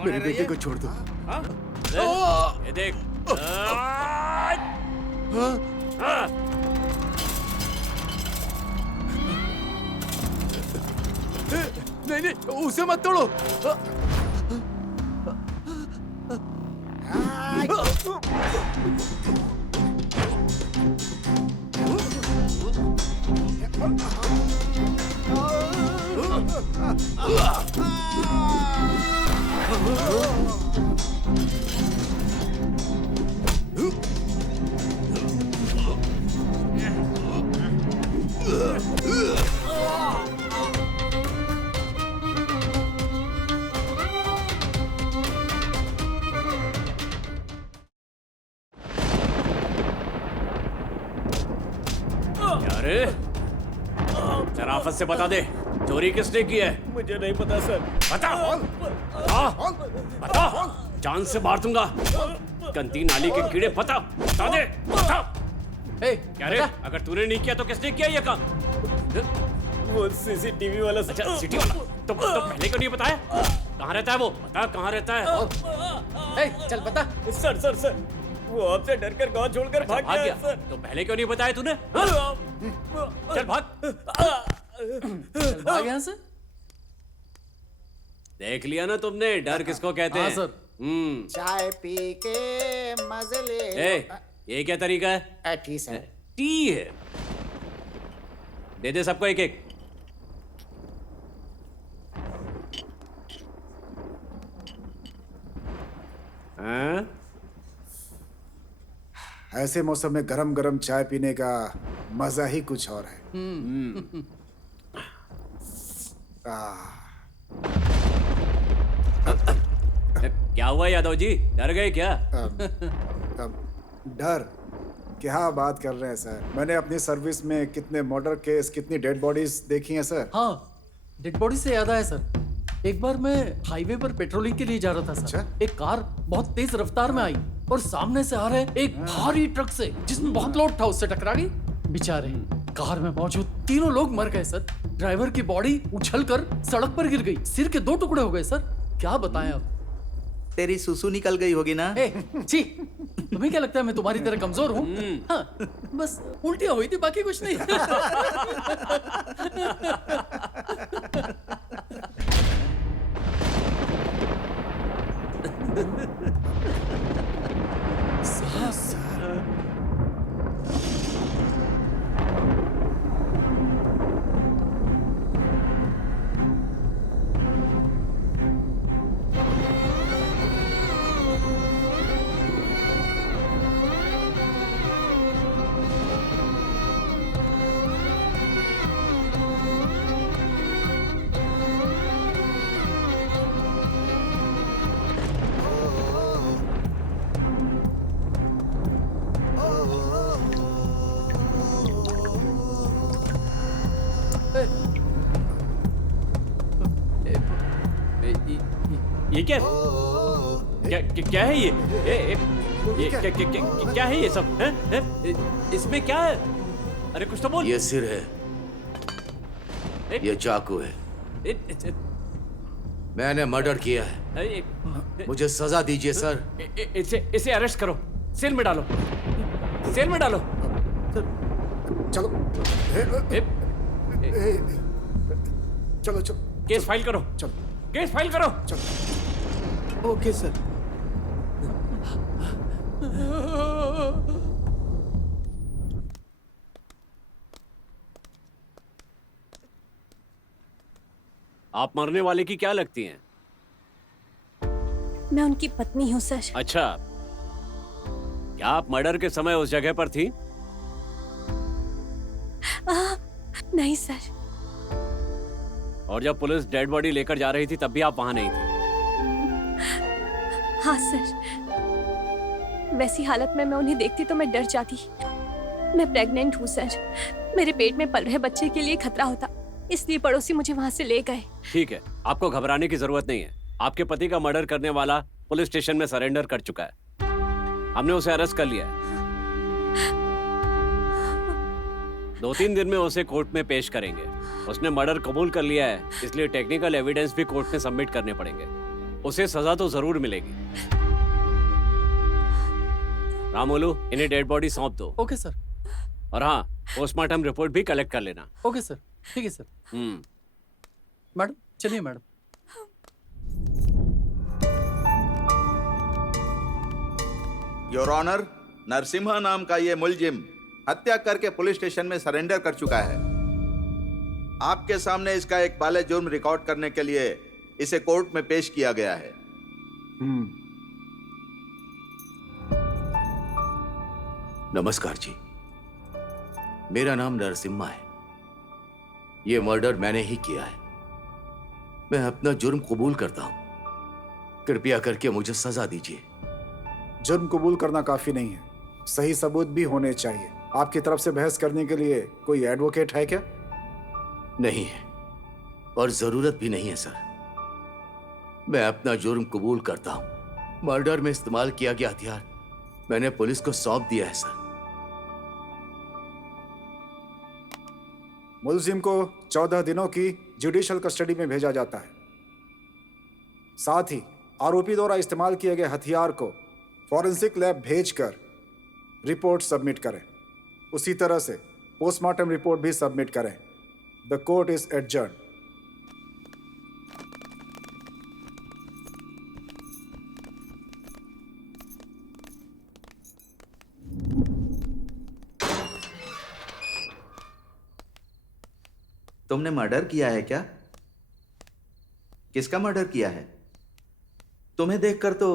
मेरे बेटे को छोड़ दो। ये देख। नहीं नहीं, उसे मत तोड़ो। अरे शराफत से बता दे, चोरी किसने की है? मुझे नहीं पता सर। बता, बता, जान से मार दूंगा। गंदी नाली के कीड़े, बता दे, बता। क्या रे, अगर तूने नहीं किया तो किसने किया ये काम? वो सीसीटीवी वाला। अच्छा, सिटी वाला। तो पहले क्यों नहीं बताया? कहाँ रहता है वो? बता, कहाँ रहता है? चल बता। सर वो आपसे डरकर गांव छोड़कर भाग गया सर। तो पहले क्यों नहीं बताया तूने? चल भाग। भाग यहाँ से। देख लिया ना तुमने, डर किसको कहते हैं? हाँ सर। चाय पी के मजे ले। ये क्या तरीका है? T sir. टी है। दे दे सबको एक एक। हाँ? ऐसे मौसम में गरम गरम चाय पीने का मजा ही कुछ और है। क्या हुआ यादव जी, डर गए क्या? डर? क्या बात कर रहे हैं सर, मैंने अपनी सर्विस में कितने मर्डर केस, कितनी डेड बॉडीज देखी हैं सर। हाँ, डेड बॉडी से याद आया सर, एक बार मैं हाईवे पर पेट्रोलिंग के लिए जा रहा था सर। अच्छा? एक कार बहुत तेज रफ्तार में आई और सामने से आ रहे एक भारी ट्रक से, जिसमें बहुत लोड था, उससे टकरा गई। बेचारे कार में मौजूद तीनों लोग मर गए सर। ड्राइवर की बॉडी उछलकर सड़क पर गिर गई, सिर के 2 टुकड़े हो गए सर। क्या बताएं अब। तेरी सुसु निकल गई होगी ना? छी, तुम्हें क्या लगता है मैं तुम्हारी तरह कमजोर हूँ? हाँ, बस उल्टियां हुई थी, बाकी कुछ नहीं। ये क्या क्या है ये क्या है ये सब है? इसमें क्या है? अरे कुछ तो बोल। ये सिर है, ये चाकू है, मैंने मर्डर किया है, मुझे सजा दीजिए सर। इसे अरेस्ट करो, सेल में डालो, सेल में डालो। चलो चलो चलो, केस फाइल करो, चलो केस फाइल करो। चलो। Okay sir. आप मरने वाले की क्या लगती हैं? मैं उनकी पत्नी हूँ सर। अच्छा, क्या आप मर्डर के समय उस जगह पर थी? नहीं सर। और जब पुलिस डेड बॉडी लेकर जा रही थी तब भी आप वहां नहीं थे? हाँ सर, वैसी हालत में मैं उन्हें देखती तो मैं डर जाती। मैं प्रेग्नेंट हूँ सर, मेरे पेट में पल रहे बच्चे के लिए खतरा होता। इसलिए पड़ोसी मुझे वहां से ले गए। ठीक है, आपको घबराने की जरूरत नहीं है। आपके पति का मर्डर करने वाला पुलिस स्टेशन में सरेंडर कर चुका है। हमने उसे अरेस्ट कर लिया है। 2-3 दिन में उसे कोर्ट में पेश करेंगे। उसने मर्डर कबूल कर लिया है, इसलिए टेक्निकल एविडेंस भी कोर्ट में सबमिट करने पड़ेंगे। उसे सजा तो जरूर मिलेगी। रामोलू, इन्हें डेड बॉडी सौंप दो। Okay sir. और हाँ, पोस्टमार्टम रिपोर्ट भी कलेक्ट कर लेना। ओके सर, ठीक है सर। मैडम चलिए मैडम। योर ऑनर, नरसिम्हा नाम का ये मुलजिम हत्या करके पुलिस स्टेशन में सरेंडर कर चुका है। आपके सामने इसका एक बाले जुर्म रिकॉर्ड करने के लिए इसे कोर्ट में पेश किया गया है। नमस्कार जी, मेरा नाम नरसिम्हा है। ये मर्डर मैंने ही किया है। मैं अपना जुर्म कबूल करता हूं। कृपया करके मुझे सजा दीजिए। जुर्म कबूल करना काफी नहीं है, सही सबूत भी होने चाहिए। आपकी तरफ से बहस करने के लिए कोई एडवोकेट है क्या? नहीं है, और जरूरत भी नहीं है सर। मैं अपना जुर्म कबूल करता हूं। मर्डर में इस्तेमाल किया गया हथियार मैंने पुलिस को सौंप दिया है सर। मुलजिम को 14 दिनों की जुडिशियल कस्टडी में भेजा जाता है। साथ ही आरोपी द्वारा इस्तेमाल किए गए हथियार को फॉरेंसिक लैब भेजकर रिपोर्ट सबमिट करें। उसी तरह से पोस्टमार्टम रिपोर्ट भी सबमिट करें। The court is adjourn. तुमने मर्डर किया है क्या? किसका मर्डर किया है? तुम्हें देखकर तो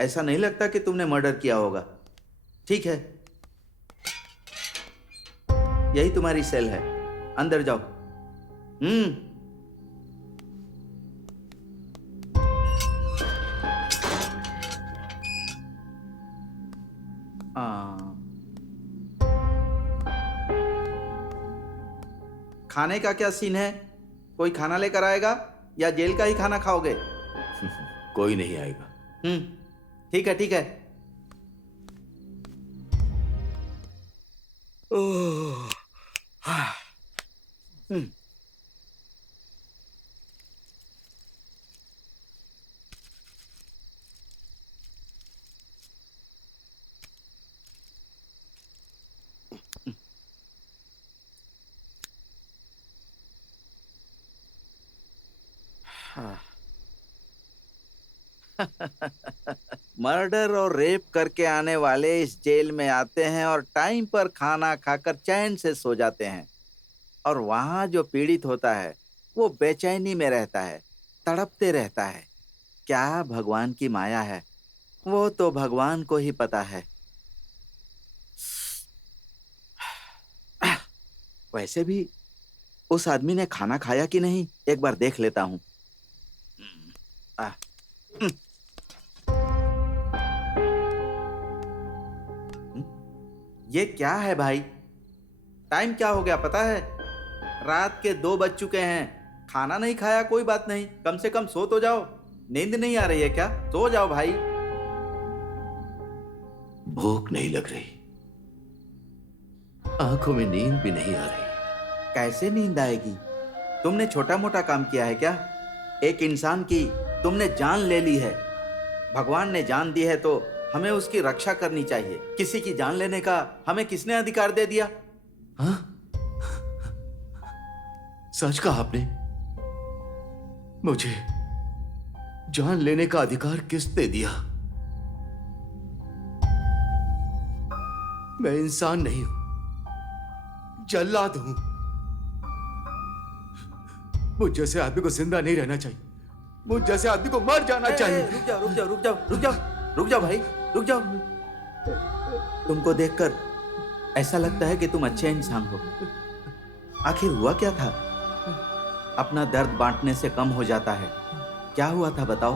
ऐसा नहीं लगता कि तुमने मर्डर किया होगा। ठीक है, यही तुम्हारी सेल है, अंदर जाओ। खाने का क्या सीन है? कोई खाना लेकर आएगा या जेल का ही खाना खाओगे? कोई नहीं आएगा। ठीक है, ठीक है। मर्डर और रेप करके आने वाले इस जेल में आते हैं और टाइम पर खाना खाकर चैन से सो जाते हैं, और वहां जो पीड़ित होता है वो बेचैनी में रहता है, तड़पते रहता है। क्या भगवान की माया है, वो तो भगवान को ही पता है। वैसे भी उस आदमी ने खाना खाया कि नहीं, एक बार देख लेता हूं। ये क्या है भाई? टाइम क्या हो गया पता है? रात के 2 बज चुके हैं। खाना नहीं खाया कोई बात नहीं, कम से कम सो तो जाओ। नींद नहीं आ रही है क्या? सो जाओ भाई। भूख नहीं लग रही, आंखों में नींद भी नहीं आ रही। कैसे नींद आएगी? तुमने छोटा मोटा काम किया है क्या? एक इंसान की तुमने जान ले ली है। भगवान ने जान दी है तो हमें उसकी रक्षा करनी चाहिए। किसी की जान लेने का हमें किसने अधिकार दे दिया? हाँ? सच कहा आपने। मुझे जान लेने का अधिकार किसने दिया? मैं इंसान नहीं हूं, जल्लाद हूं। मुझ जैसे आदमी को जिंदा नहीं रहना चाहिए, मुझ जैसे आदमी को मर जाना चाहिए। रुक जाओ, रुक जाओ, रुक जाओ, रुक जाओ, रुक जाओ भाई, रुक जाओ। तुमको देखकर ऐसा लगता है कि तुम अच्छे इंसान हो। आखिर हुआ क्या था? अपना दर्द बांटने से कम हो जाता है। क्या हुआ था बताओ,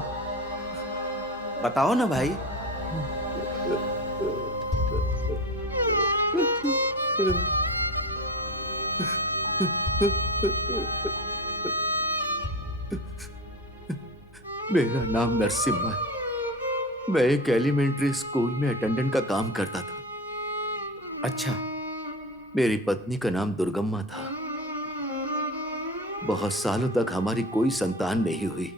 बताओ ना भाई। मेरा नाम नरसिम्हा है। मैं एक एलिमेंट्री स्कूल में अटेंडेंट का काम करता था। अच्छा, मेरी पत्नी का नाम दुर्गम्मा था। बहुत सालों तक हमारी कोई संतान नहीं हुई।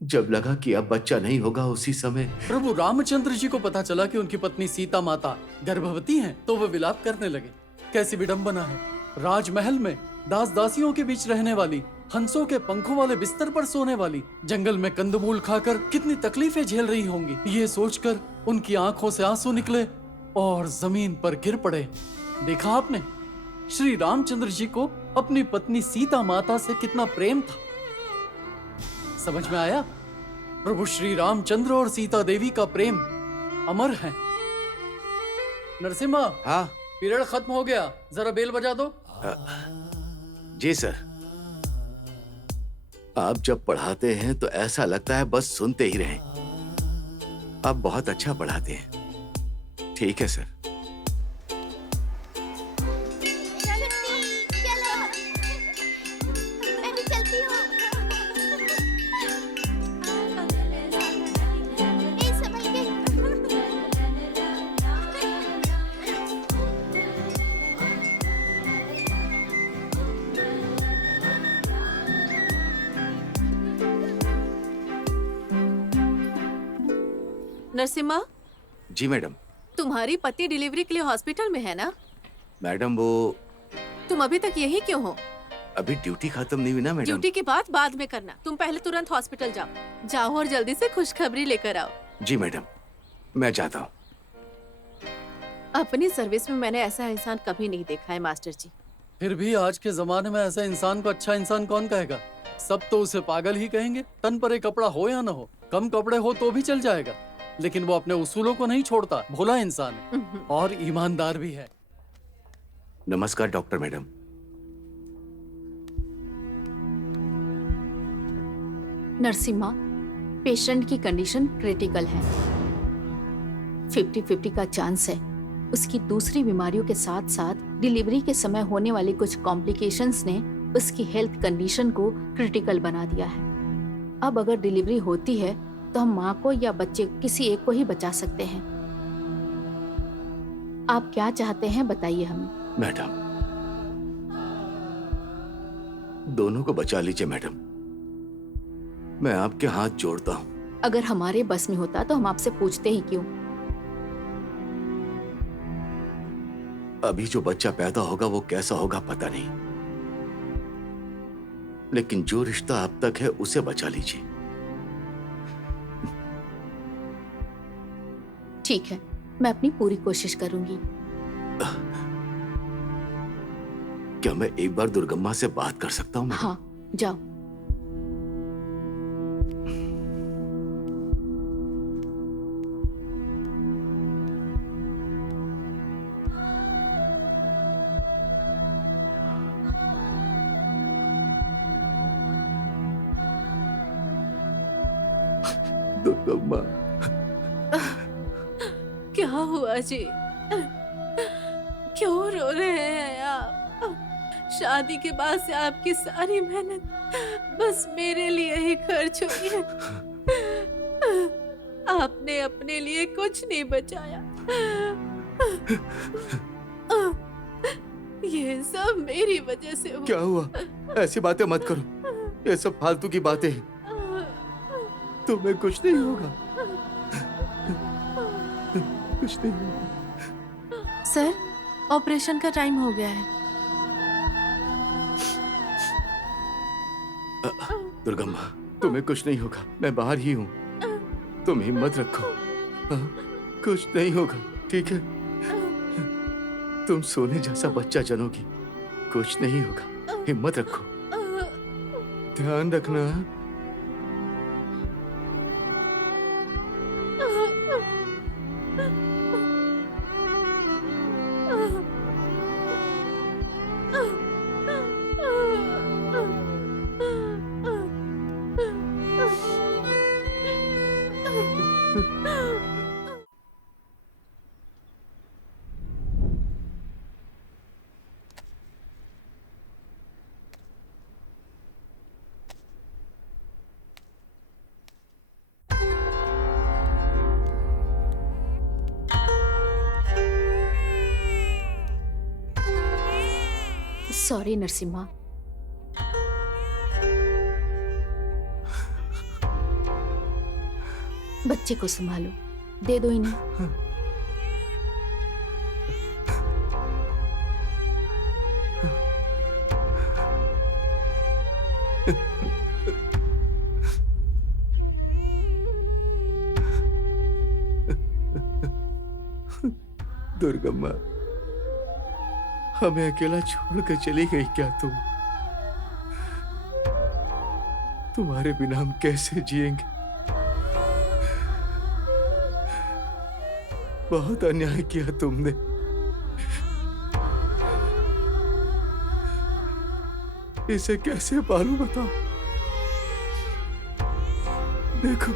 जब लगा कि अब बच्चा नहीं होगा, उसी समय प्रभु रामचंद्र जी को पता चला कि उनकी पत्नी सीता माता गर्भवती हैं, तो वो विलाप करने लगे। कैसी विडंबना है, राजमहल में दास दासियों के बीच रहने वाली, हंसों के पंखों वाले बिस्तर पर सोने वाली, जंगल में कंदमूल खाकर कितनी तकलीफें झेल रही होंगी। ये सोचकर उनकी आंखों से आंसू निकले और जमीन पर गिर पड़े। देखा आपने, श्री रामचंद्र जी को अपनी पत्नी सीता माता से कितना प्रेम था। समझ में आया? प्रभु श्री रामचंद्र और सीता देवी का प्रेम अमर है। नरसिम्हा, हाँ पीरियड खत्म हो गया, जरा बेल बजा दो। जी सर। आप जब पढ़ाते हैं तो ऐसा लगता है बस सुनते ही रहें। आप बहुत अच्छा पढ़ाते हैं। ठीक है सर। मैं भी चलती हूँ। ए, संभल के। नरसिम्हा, जी मैडम। तुम्हारी पति डिलीवरी के लिए हॉस्पिटल में है ना? मैडम वो तुम अभी तक यही क्यों हो? अभी ड्यूटी खत्म नहीं हुई ना मैडम। ड्यूटी की बात बाद में करना, तुम पहले तुरंत हॉस्पिटल जाओ। जाओ और जल्दी से खुशखबरी लेकर आओ। जी मैडम, मैं जाता हूँ। अपनी सर्विस में मैंने ऐसा इंसान कभी नहीं देखा है मास्टर जी। फिर भी आज के जमाने में ऐसे इंसान को अच्छा इंसान कौन कहेगा? सब तो उसे पागल ही कहेंगे। तन पर एक कपड़ा हो या न हो, कम कपड़े हो तो भी चल जाएगा, लेकिन वो अपने उसूलों को नहीं छोड़ता। भोला इंसान है और ईमानदार भी है। नमस्कार डॉक्टर मैडम। नरसिम्हा, पेशेंट की कंडीशन क्रिटिकल है। 50-50 का चांस है। उसकी दूसरी बीमारियों के साथ साथ डिलीवरी के समय होने वाली कुछ कॉम्प्लिकेशंस ने उसकी हेल्थ कंडीशन को क्रिटिकल बना दिया है। अब अगर डिलीवरी होती है तो हम माँ को या बच्चे किसी एक को ही बचा सकते हैं। आप क्या चाहते हैं बताइए हमें। मैडम, दोनों को बचा लीजिए मैडम। मैं आपके हाथ जोड़ता हूँ। अगर हमारे बस में होता तो हम आपसे पूछते ही क्यों। अभी जो बच्चा पैदा होगा वो कैसा होगा पता नहीं, लेकिन जो रिश्ता अब तक है उसे बचा लीजिए। ठीक है, मैं अपनी पूरी कोशिश करूंगी। क्या मैं एक बार दुर्गम्मा से बात कर सकता हूँ? हाँ, जाओ। दुर्गम्मा, क्या हुआ जी? क्यों रो रहे हैं आप? शादी के बाद से आपकी सारी मेहनत बस मेरे लिए ही खर्च हुई है। आपने अपने लिए कुछ नहीं बचाया। ये सब मेरी वजह से हुआ। क्या हुआ? ऐसी बातें मत करो, ये सब फालतू की बातें हैं। तुम्हें कुछ नहीं होगा, कुछ नहीं होगा। सर, ऑपरेशन का टाइम हो गया है। दुर्गम्मा, तुम्हें कुछ नहीं होगा, मैं बाहर ही हूँ। तुम हिम्मत रखो, कुछ नहीं होगा, ठीक है? तुम सोने जैसा बच्चा जनोगी, कुछ नहीं होगा, हिम्मत रखो, ध्यान रखना। सॉरी नरसिम्हा। बच्चे को संभालो, दे दो इन्हें। दुर्गम्मा, हमें अकेला छोड़कर चली गई क्या तुम? तुम्हारे बिना हम कैसे जिएंगे? बहुत अन्याय किया तुमने। इसे कैसे पालूं बताओ? देखो,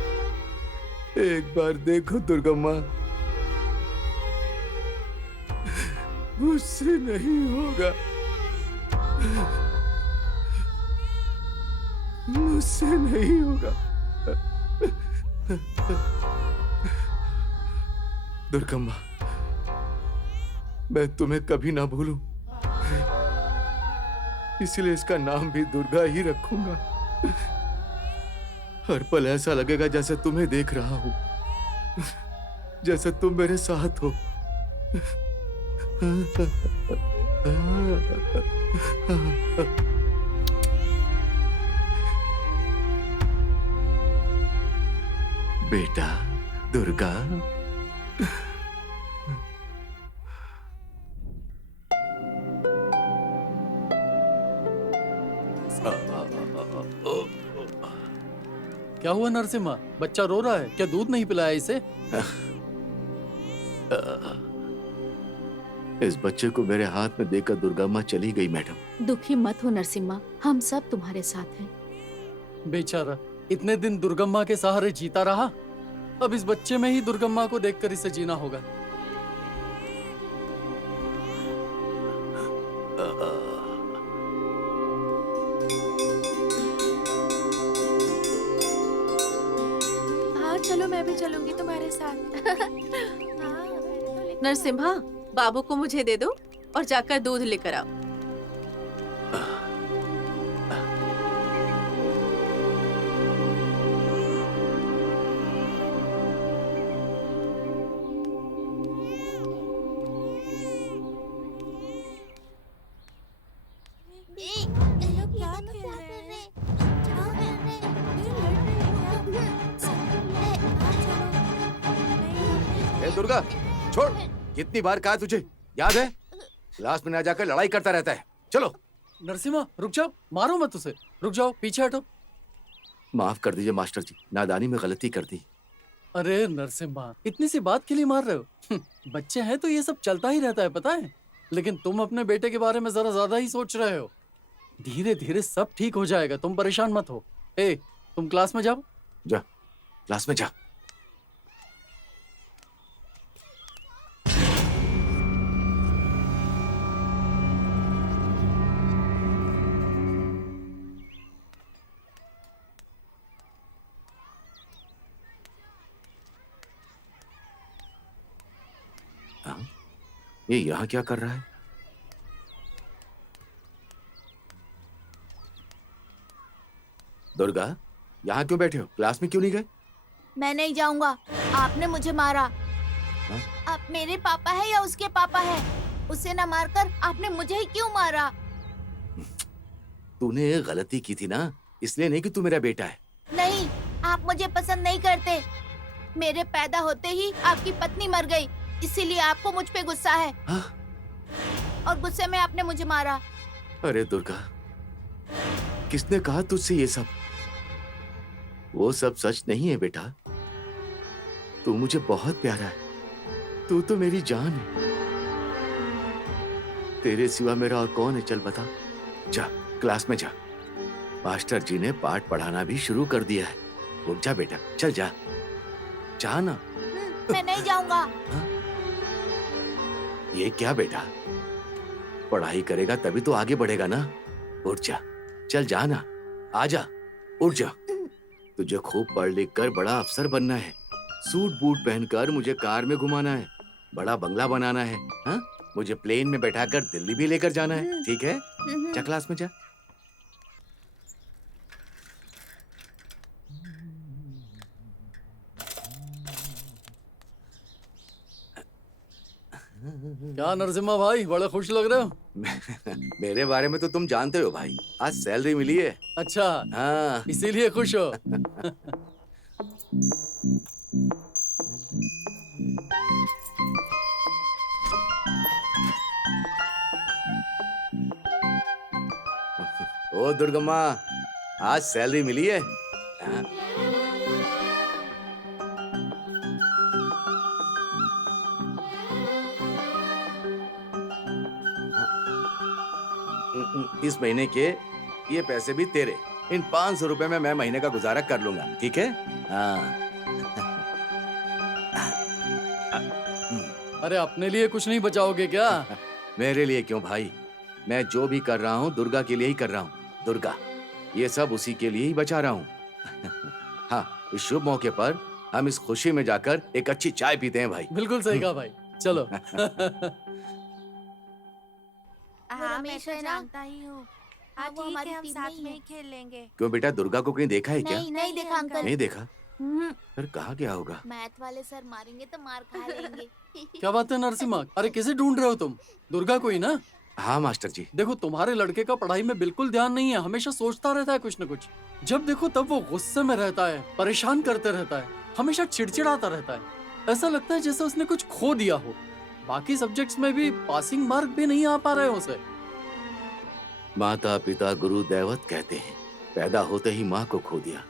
एक बार देखो दुर्गम्मा, मुझसे नहीं होगा, मुझसे नहीं होगा। दुर्गम्मा, मैं तुम्हें कभी ना भूलूं, इसलिए इसका नाम भी दुर्गा ही रखूंगा। हर पल ऐसा लगेगा जैसे तुम्हें देख रहा हूं, जैसे तुम मेरे साथ हो। बेटा दुर्गा, क्या हुआ नरसिम्हा? बच्चा रो रहा है क्या? दूध नहीं पिलाया इसे? इस बच्चे को मेरे हाथ में देकर दुर्गम्मा चली गई मैडम। दुखी मत हो नरसिम्हा, हम सब तुम्हारे साथ हैं। बेचारा इतने दिन दुर्गम्मा के सहारे जीता रहा, अब इस बच्चे में ही दुर्गम्मा को देखकर इसे जीना होगा। हाँ चलो, मैं भी चलूंगी तुम्हारे साथ। नरसिम्हा, बाबू को मुझे दे दो और जाकर दूध लेकर आओ। ए दुर्गा, छोड़। कितनी बार कहा तुझे, याद है? क्लास में ना जाकर लड़ाई करता रहता है। चलो। नरसिम्हा रुक जाओ, मारो मत उसे, रुक जाओ, पीछे हटो। माफ कर दीजिए मास्टर जी, नादानी में गलती कर दी। अरे नरसिम्हा, इतनी सी बात के लिए मार रहे हो? बच्चे हैं तो ये सब चलता ही रहता है, पता है। लेकिन तुम अपने बेटे के बारे में जरा ज्यादा ही सोच रहे हो। धीरे धीरे सब ठीक हो जाएगा, तुम परेशान मत हो। ए, तुम क्लास में जाओ। जा, क्लास में जा। ये यहाँ क्या कर रहा है? दुर्गा, यहाँ क्यों बैठे हो? क्लास में क्यों नहीं गए? मैं नहीं जाऊंगा, आपने मुझे मारा। आप मेरे पापा है या उसके पापा है? उसे न मारकर आपने मुझे ही क्यों मारा? तूने गलती की थी ना, इसलिए नहीं कि तू मेरा बेटा है। नहीं, आप मुझे पसंद नहीं करते। मेरे पैदा होते ही आपकी पत्नी मर गई, इसीलिए आपको मुझ पे गुस्सा है। हाँ? और गुस्से में आपने मुझे मारा। अरे दुर्गा, किसने कहा तुझसे ये सब? वो सब सच नहीं है बेटा। तू मुझे बहुत प्यारा है, तू तो मेरी जान है। तेरे सिवा मेरा और कौन है? चल बता। जा, क्लास में जा। मास्टर जी ने पाठ पढ़ाना भी शुरू कर दिया है। उठ जा बेटा, चल जा, जा ना। मैं नहीं जाऊंगा। हाँ? ये क्या बेटा, पढ़ाई करेगा तभी तो आगे बढ़ेगा ना। उठ जा, चल जा ना, आजा, उठ जा। तुझे खूब पढ़ लिख कर बड़ा अफसर बनना है। सूट बूट पहनकर मुझे कार में घुमाना है, बड़ा बंगला बनाना है। हाँ? मुझे प्लेन में बैठाकर दिल्ली भी लेकर जाना है, ठीक है? जा क्लास में जा। क्या नरसिम्हा भाई, बड़े खुश लग रहे हो। मेरे बारे में तो तुम जानते हो भाई, आज सैलरी मिली है। अच्छा, हाँ। इसीलिए खुश हो। ओ दुर्गम्मा, आज सैलरी मिली है। हाँ। इस महीने के ये पैसे भी तेरे। इन 500 रुपए में मैं महीने का गुजारा कर लूंगा, ठीक है? हाँ। अरे अपने लिए कुछ नहीं बचाओगे क्या? मेरे लिए क्यों भाई, मैं जो भी कर रहा हूँ दुर्गा के लिए ही कर रहा हूँ। दुर्गा, ये सब उसी के लिए ही बचा रहा हूँ। हाँ, इस शुभ मौके पर हम इस खुशी में जाकर एक अच्छी चाय पीते हैं भाई। बिल्कुल सही कहा भाई, चलो। हाँ, मैं तो जानता ही हूँ। हाँ, वो ठीक हमारी है, हम टीम साथ नहीं में है। ही खेल लेंगे। क्यों बेटा, दुर्गा को कहीं देखा है क्या? नहीं देखा अंकल। नहीं देखा? हम्म, फिर कहाँ क्या होगा? मैथ वाले सर मारेंगे तो मार खा लेंगे। क्या बात है नरसिम्हा, अरे किसे ढूंढ रहे हो तुम? दुर्गा को ही ना? हाँ मास्टर जी। देखो तुम्हारे लड़के का पढ़ाई में बिल्कुल ध्यान नहीं है, हमेशा सोचता रहता है कुछ न कुछ। जब देखो तब वो गुस्से में रहता है, परेशान करते रहता है, हमेशा चिड़चिड़ाता रहता है। ऐसा लगता है जैसे उसने कुछ खो दिया हो। बाकी सब्जेक्ट्स में भी पासिंग मार्क भी नहीं आ पा रहे उसे। माता पिता गुरु दैवत कहते हैं, पैदा होते ही माँ को खो दिया।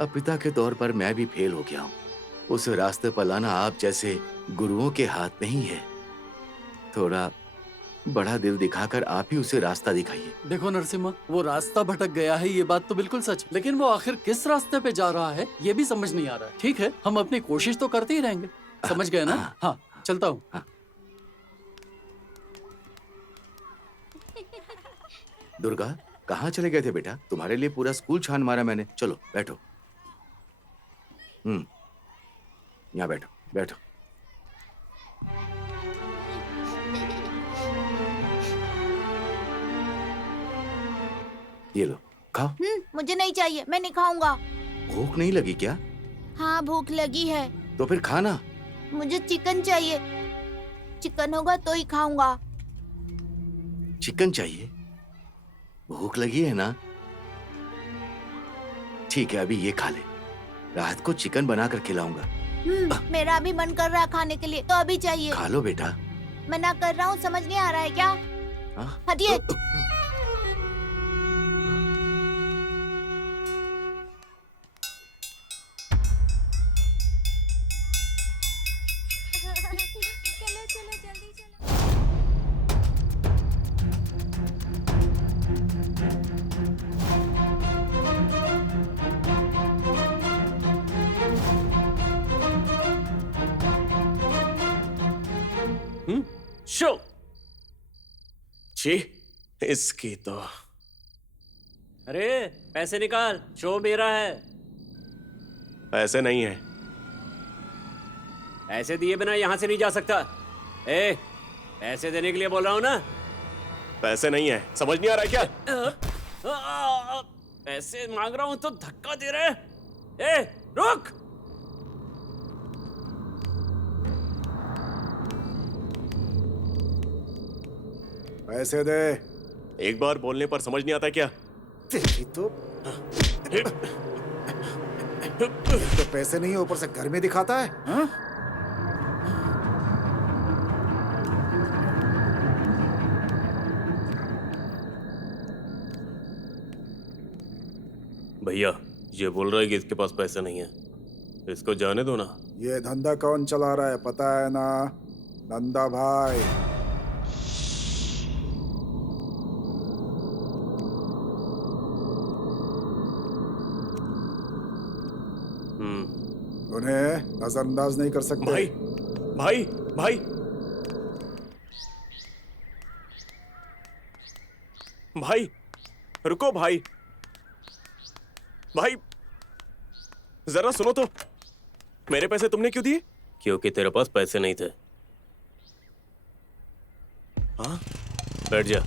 अब पिता के तौर पर मैं भी फेल हो गया हूँ। उसे रास्ते पर लाना आप जैसे गुरुओं के हाथ में ही है। थोड़ा बड़ा दिल दिखाकर आप ही उसे रास्ता दिखाइए। देखो नरसिम्हा, वो रास्ता भटक गया है, ये बात तो बिल्कुल सच है, लेकिन वो आखिर किस रास्ते पे जा रहा है ये भी समझ नहीं आ रहा है। ठीक है, हम अपनी कोशिश तो करते ही रहेंगे, समझ गए ना? हाँ, चलता हूँ। दुर्गा, कहाँ चले गए थे बेटा? तुम्हारे लिए पूरा स्कूल छान मारा मैंने। चलो बैठो। यहाँ बैठो बैठो। ये लो, खाओ। मुझे नहीं चाहिए, मैं नहीं खाऊंगा। भूख नहीं लगी क्या? हाँ, भूख लगी है। तो फिर खाना। मुझे चिकन चाहिए। चिकन होगा तो ही खाऊंगा। चिकन चाहिए? भूख लगी है ना? ठीक है, अभी ये खा ले। रात को चिकन बनाकर खिलाऊंगा। मेरा अभी मन कर रहा है खाने के लिए, तो अभी चाहिए। खा लो बेटा। मना कर रहा हूँ, समझ नहीं आ रहा है क्या? हाँ? हटिए। चलो चलो जल्दी चलो। शो जी, इसकी तो। अरे पैसे निकाल, शो मेरा है। पैसे नहीं है। पैसे दिए बिना यहाँ से नहीं जा सकता। पैसे देने के लिए बोल रहा हूँ ना। पैसे नहीं है, समझ नहीं आ रहा है क्या? पैसे मांग रहा हूँ तो धक्का दे रहे। रुक। पैसे दे। एक बार बोलने पर समझ नहीं आता क्या? तेरी तो पैसे नहीं है, ऊपर से घर में दिखाता है। हाँ? भैया, ये बोल रहा है कि इसके पास पैसे नहीं है। इसको जाने दो ना। ये धंधा कौन चला रहा है पता है ना? नंदा भाई। उन्हें नजरअंदाज नहीं कर सकते। भाई भाई भाई भाई, रुको भाई। भाई जरा सुनो तो। मेरे पैसे तुमने क्यों दिए? क्योंकि तेरे पास पैसे नहीं थे। हाँ, बैठ जा।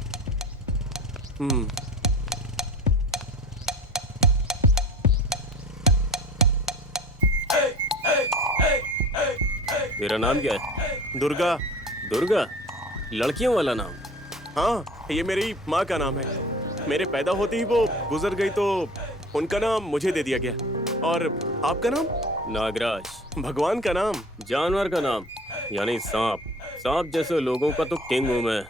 तेरा नाम क्या है? दुर्गा। दुर्गा? लड़कियों वाला नाम? हाँ, ये मेरी माँ का नाम है। मेरे पैदा होते ही वो गुजर गई तो उनका नाम मुझे दे दिया गया। और आपका नाम? नागराज। भगवान का नाम? जानवर का नाम, यानी सांप। सांप जैसे लोगों का तो किंग हूं मैं।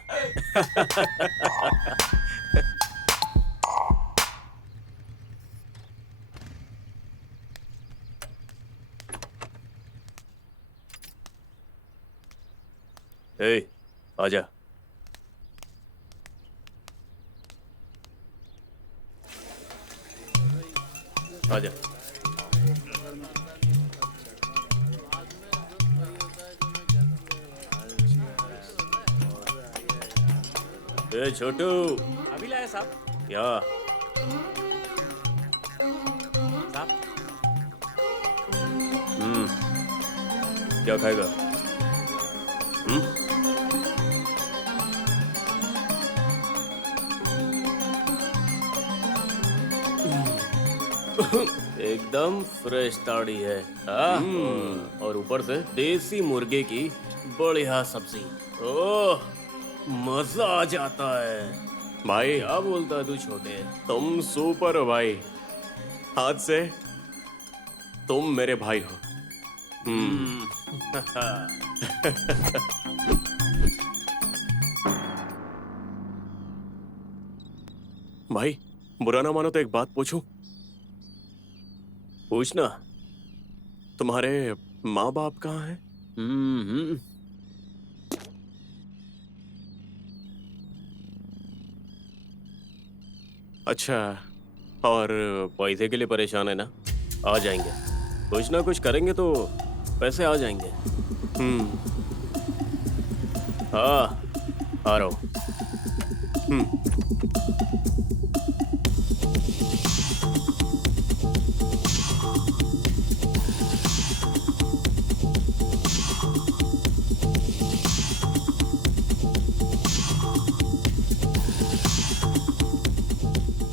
ए, आजा। आजा। ए छोटू, अभी लाया साहब। क्या? साहब क्या खाएगा? एकदम फ्रेश ताड़ी है। और ऊपर से देसी मुर्गे की बढ़िया सब्जी। ओह, मजा आ जाता है। भाई क्या बोलता है तू छोटे? तुम सुपर हो भाई। आज से तुम मेरे भाई हो। भाई बुरा ना मानो तो एक बात पूछूं? पूछना। तुम्हारे माँ बाप कहाँ हैं? अच्छा, और पैसे के लिए परेशान है ना? आ जाएंगे। कुछ ना कुछ करेंगे तो पैसे आ जाएंगे। हाँ, आ रहा हूँ।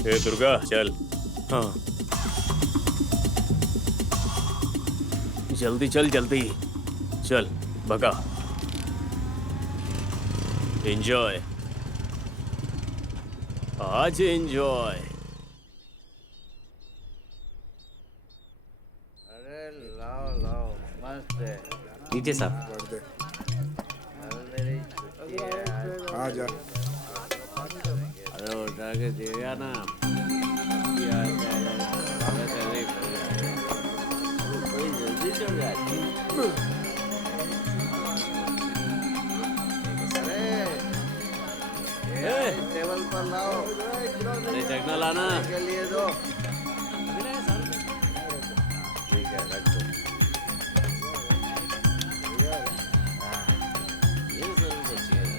ए दुर्गा, चल। हाँ, जल्दी चल, जल्दी चल, भगा। एंजॉय, आज एंजॉय। अरे लाओ लाओ, मस्त है। नीचे साहब। आ जा। अरे उठा के दिया ना। कोई जल्दी चल जाती। टेबल पर लाओ। अरे चखना लाना के लिए दो। ठीक है, रख दो। ये जरूर चाहिए।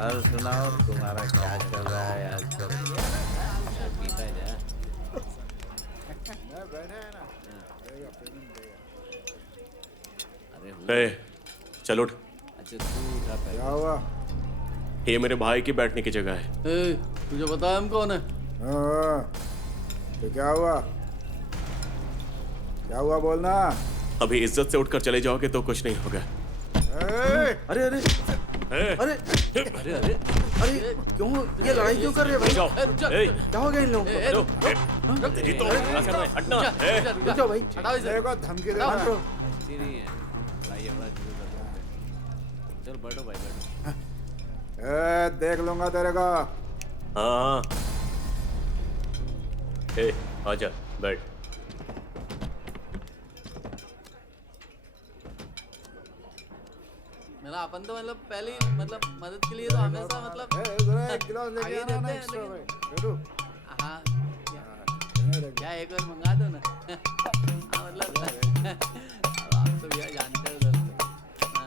और सुनाओ, तुम्हारा क्या चल रहा है आजकल? पीता जा। ए, चल उठ। अच्छा तू उठा पहले। क्या हुआ? ये मेरे भाई की बैठने की जगह है। ए, तुझे पता है हम कौन है? हाँ, तो क्या हुआ? क्या हुआ बोलना? अभी इज्जत से उठकर चले जाओगे तो कुछ नहीं होगा। ए, अरे अरे ए, अरे अरे अरे अरे, क्यों ये लड़ाई क्यों कर रहे हैं भाई? जाओ। ए, क्या हो गया इन लोगों को? तेरी तो क्या कर रहे हैं? हटना। ए, रुक जाओ भाई। हटाओ इसे। देखो धमकी दे रहा हटो। है। अच्छी नहीं है भाई, बड़ा शुरू कर रहे। चल बैठो भाई, बैठो। ए, देख लूंगा तेरे को। हाँ। ए, आजा, बैठ। मेरा अपन तो मतलब पहले ही मतलब मदद के लिए तो हमेशा मतलब जरा एक गिलास लेके आगे आना ना रहते हैं, एक्स्ट्रा लेकिन- भाई। बैठो। हाँ क्या एक बार मंगा दो ना। हाँ, मतलब अब आप तो भैया जानते हो दोस्तों। हाँ।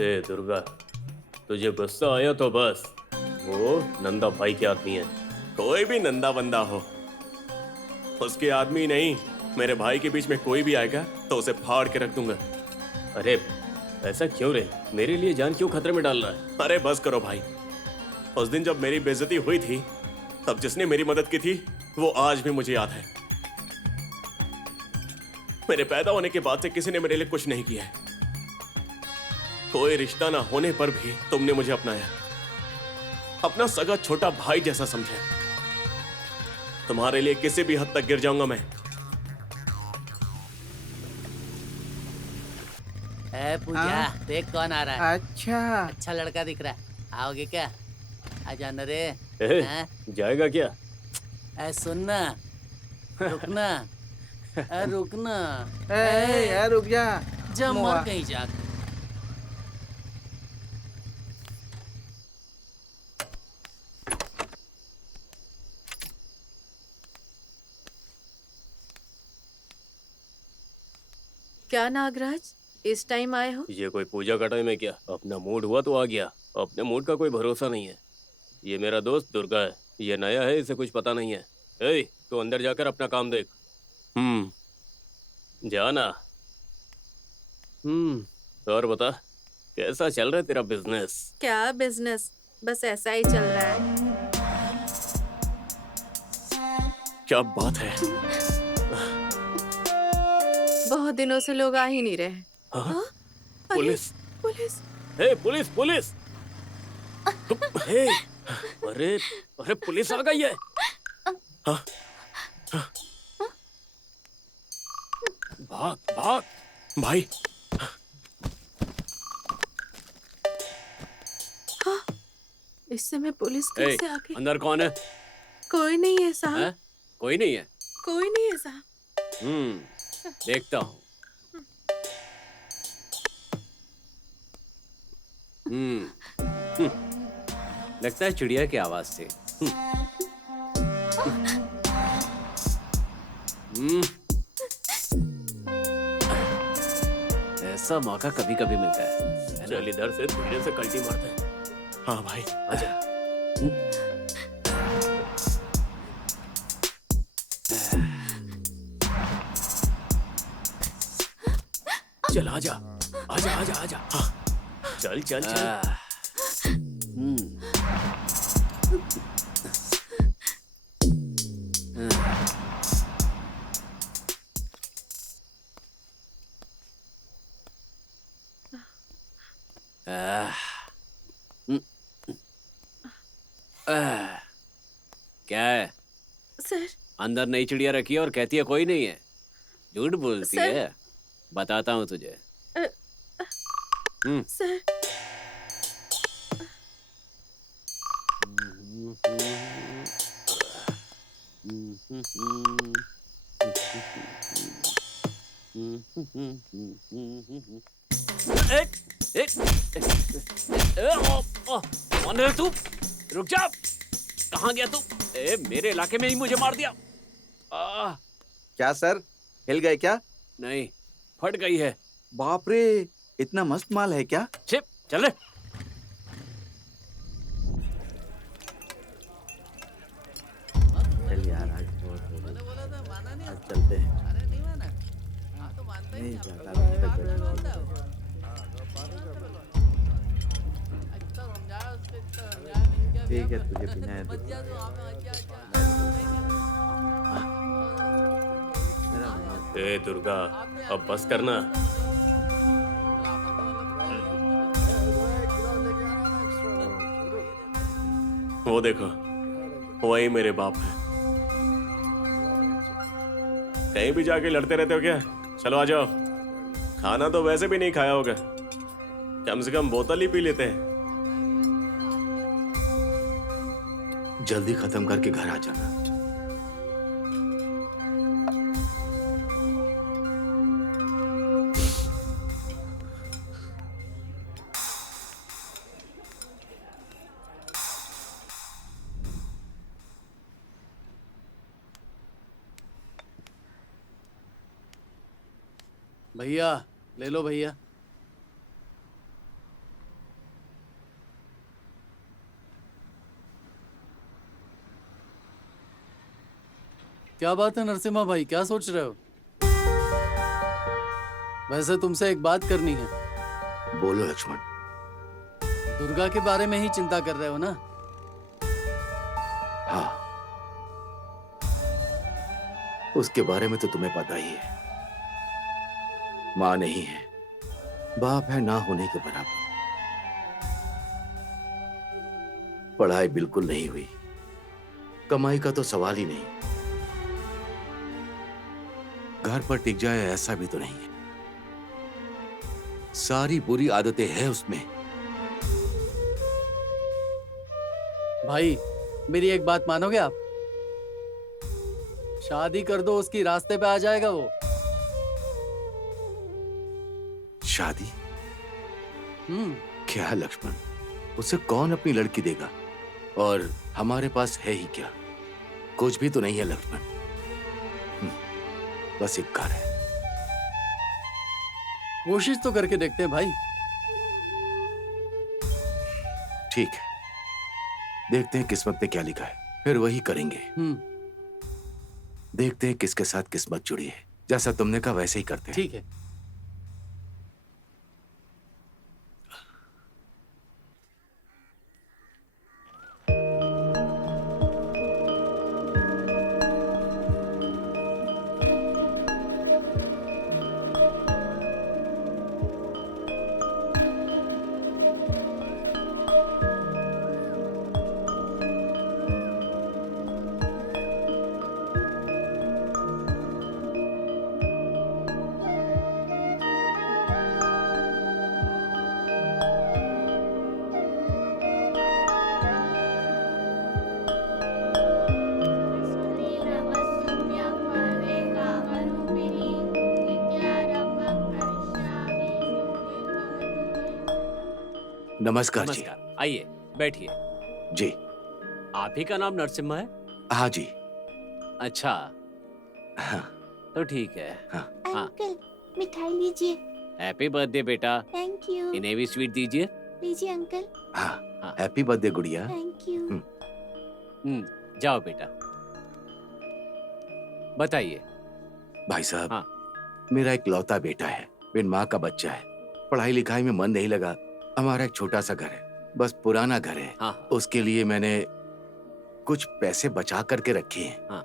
ए दुर्गा, तुझे गुस्सा आया तो बस, वो नंदा भाई के आदमी है। कोई भी नंदा बंदा हो, उसके आदमी नहीं, मेरे भाई के बीच में कोई भी आएगा तो उसे फाड़ के रख दूंगा। अरे ऐसा क्यों रे? मेरे लिए जान क्यों खतरे में डाल रहा है? अरे बस करो भाई। उस दिन जब मेरी बेइज्जती हुई थी तब जिसने मेरी मदद की थी वो आज भी मुझे याद है। मेरे पैदा होने के बाद से किसी ने मेरे लिए कुछ नहीं किया है। कोई रिश्ता ना होने पर भी तुमने मुझे अपनाया, अपना सगा छोटा भाई जैसा समझा। तुम्हारे लिए किसी भी हद तक गिर जाऊंगा मैं। पूजा देख कौन आ रहा है। अच्छा लड़का दिख रहा है, आओगे क्या? आ जाना रे। जाएगा क्या? सुनना, रुकना, रुकना। यार रुक जा। जब मर कहीं जा। क्या नागराज, इस टाइम आए हो? ये कोई पूजा का टाइम है क्या? अपना मूड हुआ तो आ गया। अपने मूड का कोई भरोसा नहीं है। ये मेरा दोस्त दुर्गा है, ये नया है, इसे कुछ पता नहीं है। ए, तू अंदर जाकर अपना काम देख। जाना। और बता, कैसा चल रहा है तेरा बिजनेस? क्या बिजनेस, बस ऐसा ही चल रहा है। क्या बात है। बहुत दिनों से लोग आ ही नहीं रहे। हाँ? पुलिस। पुलिस। हे पुलिस, पुलिस। हे, अरे अरे पुलिस आ गई है। हाँ? भाग भाग भाई। हाँ, इस समय पुलिस कैसे आ गई? अंदर कौन है? कोई नहीं है साहब। कोई नहीं है? कोई नहीं है साहब। देखता हूँ। लगता है चिड़िया की आवाज से। ऐसा मौका कभी कभी मिलता है। चल इधर से धीरे से कल्टी मारते हैं। हाँ भाई आजा। चल आजा आजा आजा आजा। हाँ चल चल चल। क्या है? सर, अंदर नई चिड़िया रखी है और कहती है कोई नहीं है। झूठ बोलती सर। है। बताता हूँ तुझे। सर, कौन है तू? रुक जा। कहाँ गया तू? मेरे इलाके में ही मुझे मार दिया। क्या सर, हिल गए क्या? नहीं, फट गई है। बाप रे, इतना मस्त माल है क्या? छिप चल। चल यार, आज चलते हैं। नहीं जाता। ठीक है, तुझे पीना है तो। ए दुर्गा, अब बस करना। वो देखो, वही मेरे बाप है। कहीं भी जाके लड़ते रहते हो क्या? चलो आ जाओ। खाना तो वैसे भी नहीं खाया होगा, कम से कम बोतल ही पी लेते हैं। जल्दी खत्म करके घर आ जाना। भैया ले लो भैया। क्या बात है नरसिम्हा भाई, क्या सोच रहे हो? वैसे तुमसे एक बात करनी है। बोलो लक्ष्मण। दुर्गा के बारे में ही चिंता कर रहे हो ना? हाँ, उसके बारे में तो तुम्हें पता ही है। मां नहीं है, बाप है ना होने के बराबर। पढ़ाई बिल्कुल नहीं हुई, कमाई का तो सवाल ही नहीं, घर पर टिक जाए ऐसा भी तो नहीं है। सारी बुरी आदतें हैं उसमें। भाई मेरी एक बात मानोगे आप? शादी कर दो, उसकी रास्ते पे आ जाएगा वो। शादी? क्या लक्ष्मण, उसे कौन अपनी लड़की देगा? और हमारे पास है ही क्या? कुछ भी तो नहीं है लक्ष्मण। बस एक घर है। कोशिश तो करके देखते हैं भाई। ठीक है, देखते हैं किस्मत पे क्या लिखा है, फिर वही करेंगे। देखते हैं किसके साथ किस्मत जुड़ी है। जैसा तुमने कहा वैसे ही करते हैं। ठीक है। नमस्कार जी। नमस्कार, आइए बैठिए। जी। आप ही का नाम नरसिम्हा है? हाँ जी। अच्छा, हाँ। तो ठीक है। हाँ। अंकल मिठाई लीजिए। हैप्पी बर्थडे बेटा। Thank you. इन्हें भी स्वीट दीजिए। लीजिए अंकल। हाँ, हैप्पी बर्थडे गुड़िया। Thank you. जाओ बेटा, बताइए। भाई साहब, हाँ। मेरा एक लौता बेटा है, बिन माँ का बच्चा है। पढ़ाई लिखाई में मन नहीं लगा। हमारा एक छोटा सा घर है, बस पुराना घर है। हाँ। उसके लिए मैंने कुछ पैसे बचा करके रखे हैं। हाँ।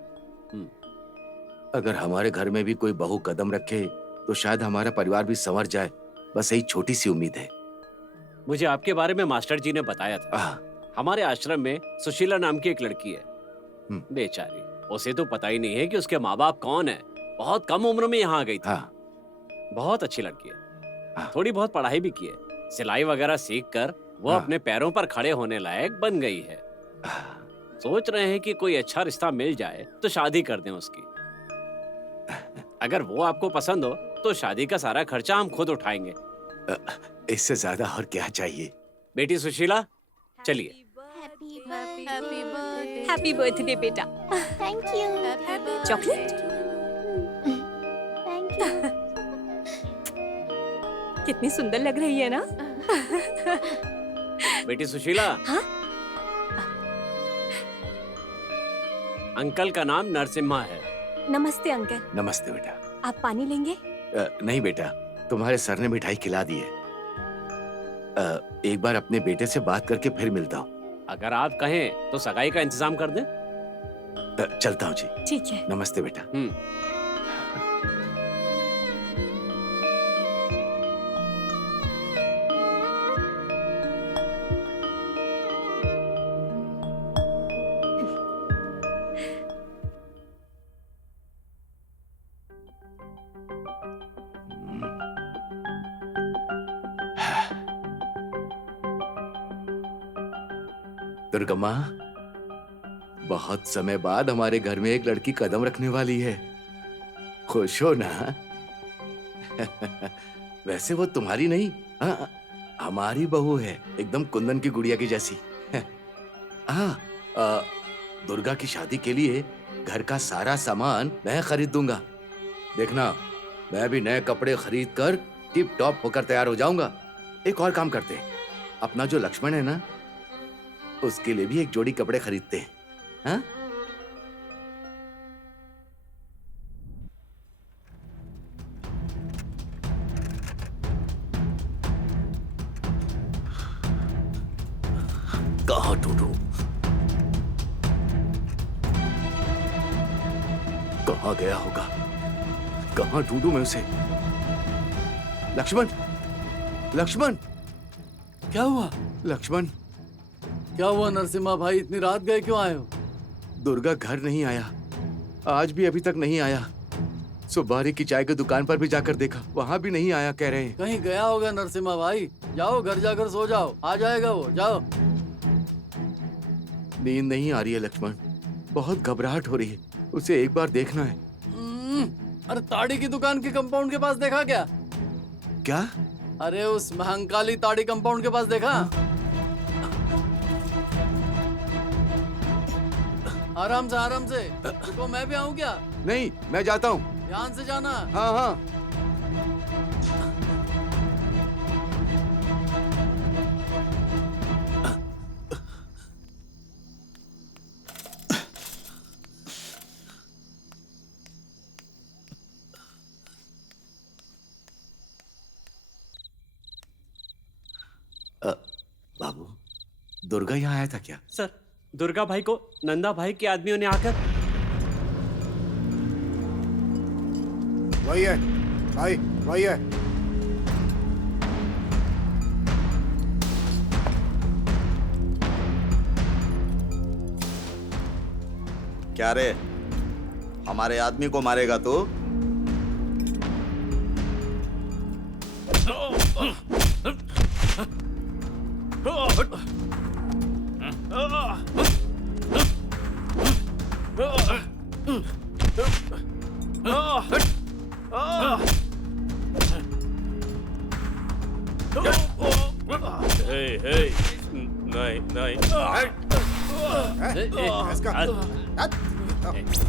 अगर हमारे घर में भी कोई बहू कदम रखे तो शायद हमारा परिवार भी संवर जाए। बस यही छोटी सी उम्मीद है। मुझे आपके बारे में मास्टर जी ने बताया था। हमारे आश्रम में सुशीला नाम की एक लड़की है। बेचारी, उसे तो पता ही नहीं है कि उसके माँ बाप कौन है। बहुत कम उम्र में यहाँ आ गई थी। बहुत अच्छी लड़की है। थोड़ी बहुत पढ़ाई भी की है। सिलाई वगैरह सीख कर वो अपने पैरों पर खड़े होने लायक बन गई है। सोच रहे हैं कि कोई अच्छा रिश्ता मिल जाए तो शादी कर दें उसकी। अगर वो आपको पसंद हो तो शादी का सारा खर्चा हम खुद उठाएंगे। इससे ज्यादा और क्या चाहिए? बेटी सुशीला, चलिए। हैप्पी बर्थडे बेटा। Thank you. Chocolate? Thank you. कितनी सुंदर लग रही है ना? बेटी सुशीला। हाँ? अंकल का नाम नरसिम्हा है। नमस्ते अंकल। नमस्ते बेटा। आप पानी लेंगे? नहीं बेटा, तुम्हारे सर ने मिठाई खिला दी है। एक बार अपने बेटे से बात करके फिर मिलता हूँ। अगर आप कहें तो सगाई का इंतजाम कर दें। चलता हूँ जी। ठीक है। नमस्ते बेटा। दुर्गा माँ, बहुत समय बाद हमारे घर में एक लड़की कदम रखने वाली है। खुश हो ना? वैसे वो तुम्हारी नहीं, हमारी बहू है, एकदम कुंदन की गुड़िया की जैसी। दुर्गा की शादी के लिए घर का सारा सामान मैं खरीद दूंगा। देखना, मैं भी नए कपड़े खरीद कर टिप टॉप होकर तैयार हो जाऊंगा। एक और काम करते हैं, अपना जो लक्ष्मण है ना, उसके लिए भी एक जोड़ी कपड़े खरीदते हैं। हाँ? कहाँ ढूंढूं? कहाँ गया होगा? कहाँ ढूंढूं मैं उसे? लक्ष्मण, लक्ष्मण, क्या हुआ? लक्ष्मण, क्या हुआ नरसिम्हा भाई, इतनी रात गए क्यों आए हो? दुर्गा घर नहीं आया, आज भी अभी तक नहीं आया। सुबारी की चाय की दुकान पर भी जाकर देखा, वहां भी नहीं आया कह रहे हैं। कहीं गया होगा नरसिम्हा भाई, जाओ घर जाकर सो जाओ, आ जाएगा वो, जाओ। नींद नहीं आ रही है लक्ष्मण, बहुत घबराहट हो रही है, उसे एक बार देखना है। अरे ताड़ी की दुकान के कंपाउंड के पास देखा क्या? क्या? अरे उस महंकाली ताड़ी कंपाउंड के पास देखा? आराम से रुको, मैं भी आऊँ क्या? नहीं, मैं जाता हूँ। ध्यान से जाना। हाँ हाँ। बाबू, दुर्गा यहाँ आया था क्या? सर, दुर्गा भाई को नंदा भाई के आदमियों ने आकर। वही है भाई, वही है। क्या रे, हमारे आदमी को मारेगा तू? नहीं।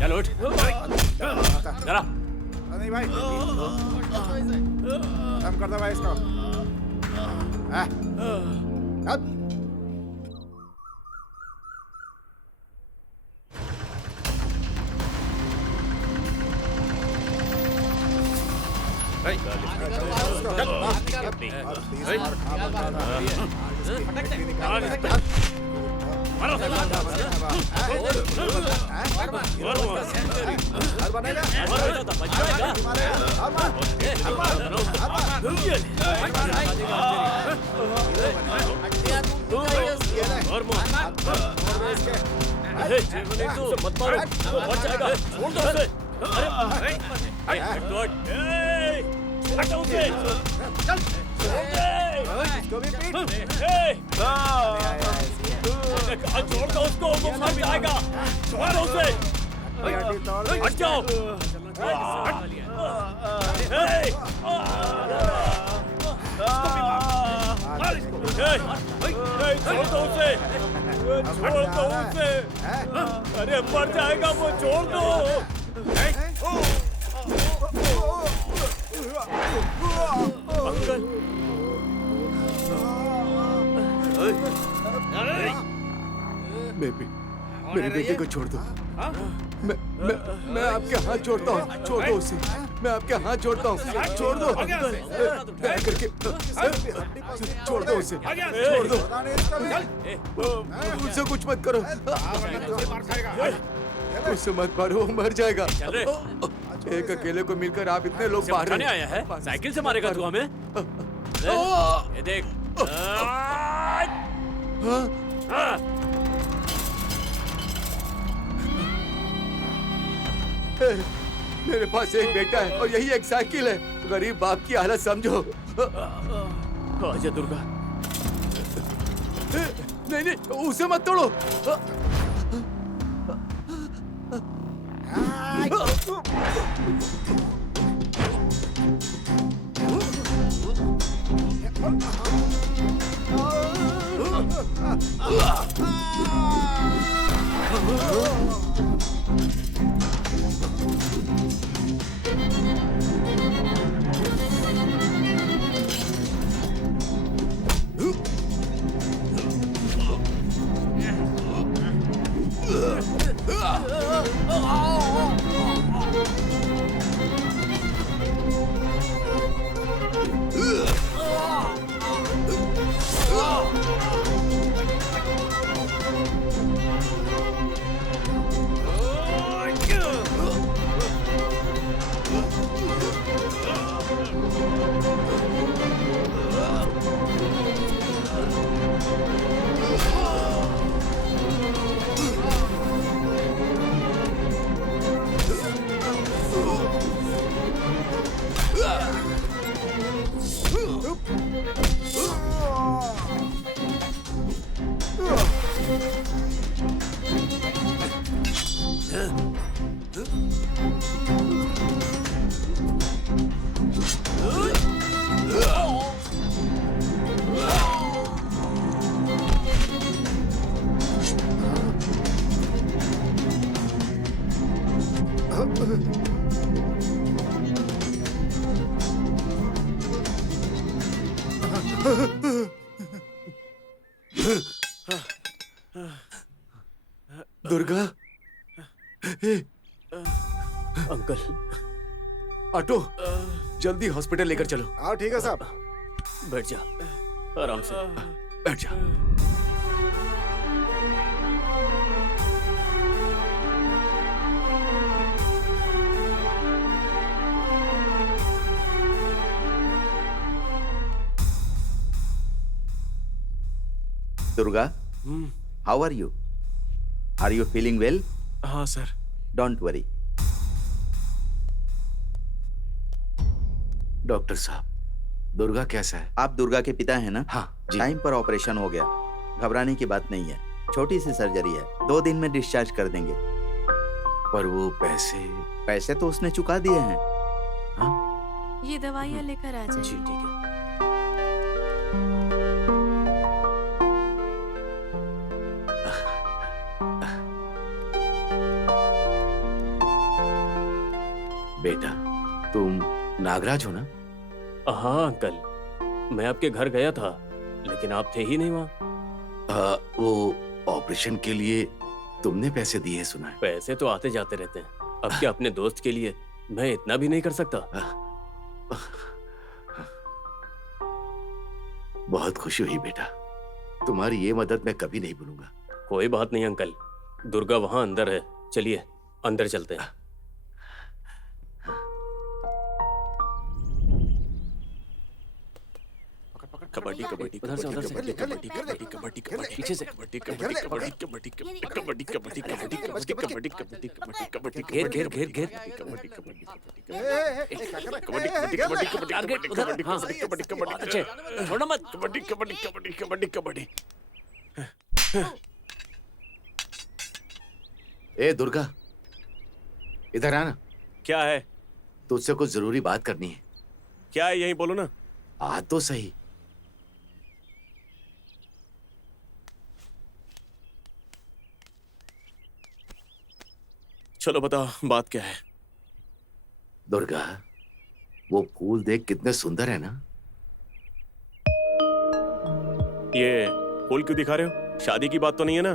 चलो उठ, जरा। नहीं भाई, कम कर दो भाई इसको। मत मारो, मर जाएगा। छोड़ दो उसे। हटो उसे। छोड़ दो उसको, वो मर जाएगा। छोड़ दो उसे। हट जाओ। छोड़ दो उसे। छोड़ दो उसे। अरे मर जाएगा वो, छोड़ दो। अंकल, मेरे बेटे को छोड़ दो। मैं आपके हाथ जोड़ता हूँ, छोड़ दो उसे। मैं आपके हाथ जोड़ता हूँ, छोड़ दो। दया करके छोड़ दो उसे, छोड़ दो। उसे कुछ मत करो, उसे मत मारो, वो मर जाएगा। एक अकेले को मिलकर आप इतने लोग मारने आया है? साइकिल से मारेगा तू हमें? ये देख। मेरे पास एक बेटा है और यही एक साइकिल है। गरीब बाप की हालत समझो। आजा दुर्गा। नहीं, उसे मत तोड़ो। दुर्गा, अंकल, ऑटो, जल्दी हॉस्पिटल लेकर चलो। हाँ ठीक है साहब। बैठ जा, आराम से बैठ जा। Durga, how are you? Are you feeling well? हाँ सर। Don't worry. डॉक्टर साहब, दुर्गा कैसा है? आप दुर्गा के पिता हैं ना? हाँ जी। टाइम पर ऑपरेशन हो गया, घबराने की बात नहीं है। छोटी सी सर्जरी है, 2 दिन में डिस्चार्ज कर देंगे। पर वो पैसे? पैसे तो उसने चुका दिए हैं। हाँ? ये दवाइयाँ लेकर आ जाइए। जी ठीक है। बेटा, तुम नागराज हो ना? हाँ अंकल, मैं आपके घर गया था लेकिन आप थे ही नहीं वहाँ। वो ऑपरेशन के लिए तुमने पैसे दिए हैं सुना है। पैसे तो आते जाते रहते हैं, अब क्या अपने दोस्त के लिए मैं इतना भी नहीं कर सकता? बहुत खुशी हुई बेटा, तुम्हारी ये मदद मैं कभी नहीं भूलूंगा। कोई बात नहीं अंकल, दुर्गा वहाँ अंदर है, चलिए अंदर चलते हैं। कबड्डी कबड्डी उधर से, उधर से। कबड्डी कबड्डी कबड्डी कबड्डी कबड्डी पीछे से। कबड्डी कबड्डी कबड्डी कबड्डी कबड्डी कबड्डी कबड्डी कबड्डी कबड्डी कबड्डी कबड्डी घेर, घेर, घेर, घेर। कबड्डी कबड्डी टारगेट उधर। हाँ, अच्छे, छोड़ो मत। कबड्डी कबड्डी कबड्डी कबड्डी कबड्डी। ए दुर्गा, इधर आना। क्या है? तुझसे कुछ जरूरी बात करनी है। क्या है, यही बोलो ना। आ तो सही। चलो बताओ बात क्या है। दुर्गा, वो फूल देख कितने सुंदर है ना? ये फूल क्यों दिखा रहे हो? शादी की बात तो नहीं है ना?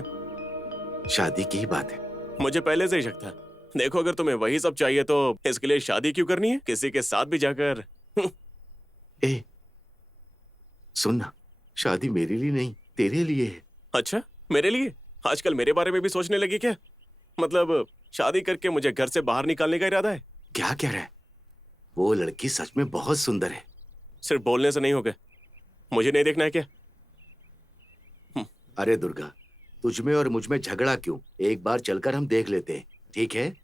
शादी की ही बात है। मुझे पहले से ही शक था। देखो, अगर तुम्हें वही सब चाहिए तो इसके लिए शादी क्यों करनी है? किसी के साथ भी जाकर। ए, सुनना, शादी मेरे लिए नहीं, तेरे लिए है। अच्छा, मेरे लिए? आजकल मेरे बारे में भी सोचने लगी क्या? मतलब शादी करके मुझे घर से बाहर निकालने का इरादा है? क्या कह रहा है? वो लड़की सच में बहुत सुंदर है। सिर्फ बोलने से नहीं होगा, मुझे नहीं देखना है क्या? अरे दुर्गा, तुझमें और मुझमें झगड़ा क्यों? एक बार चलकर हम देख लेते हैं, ठीक है?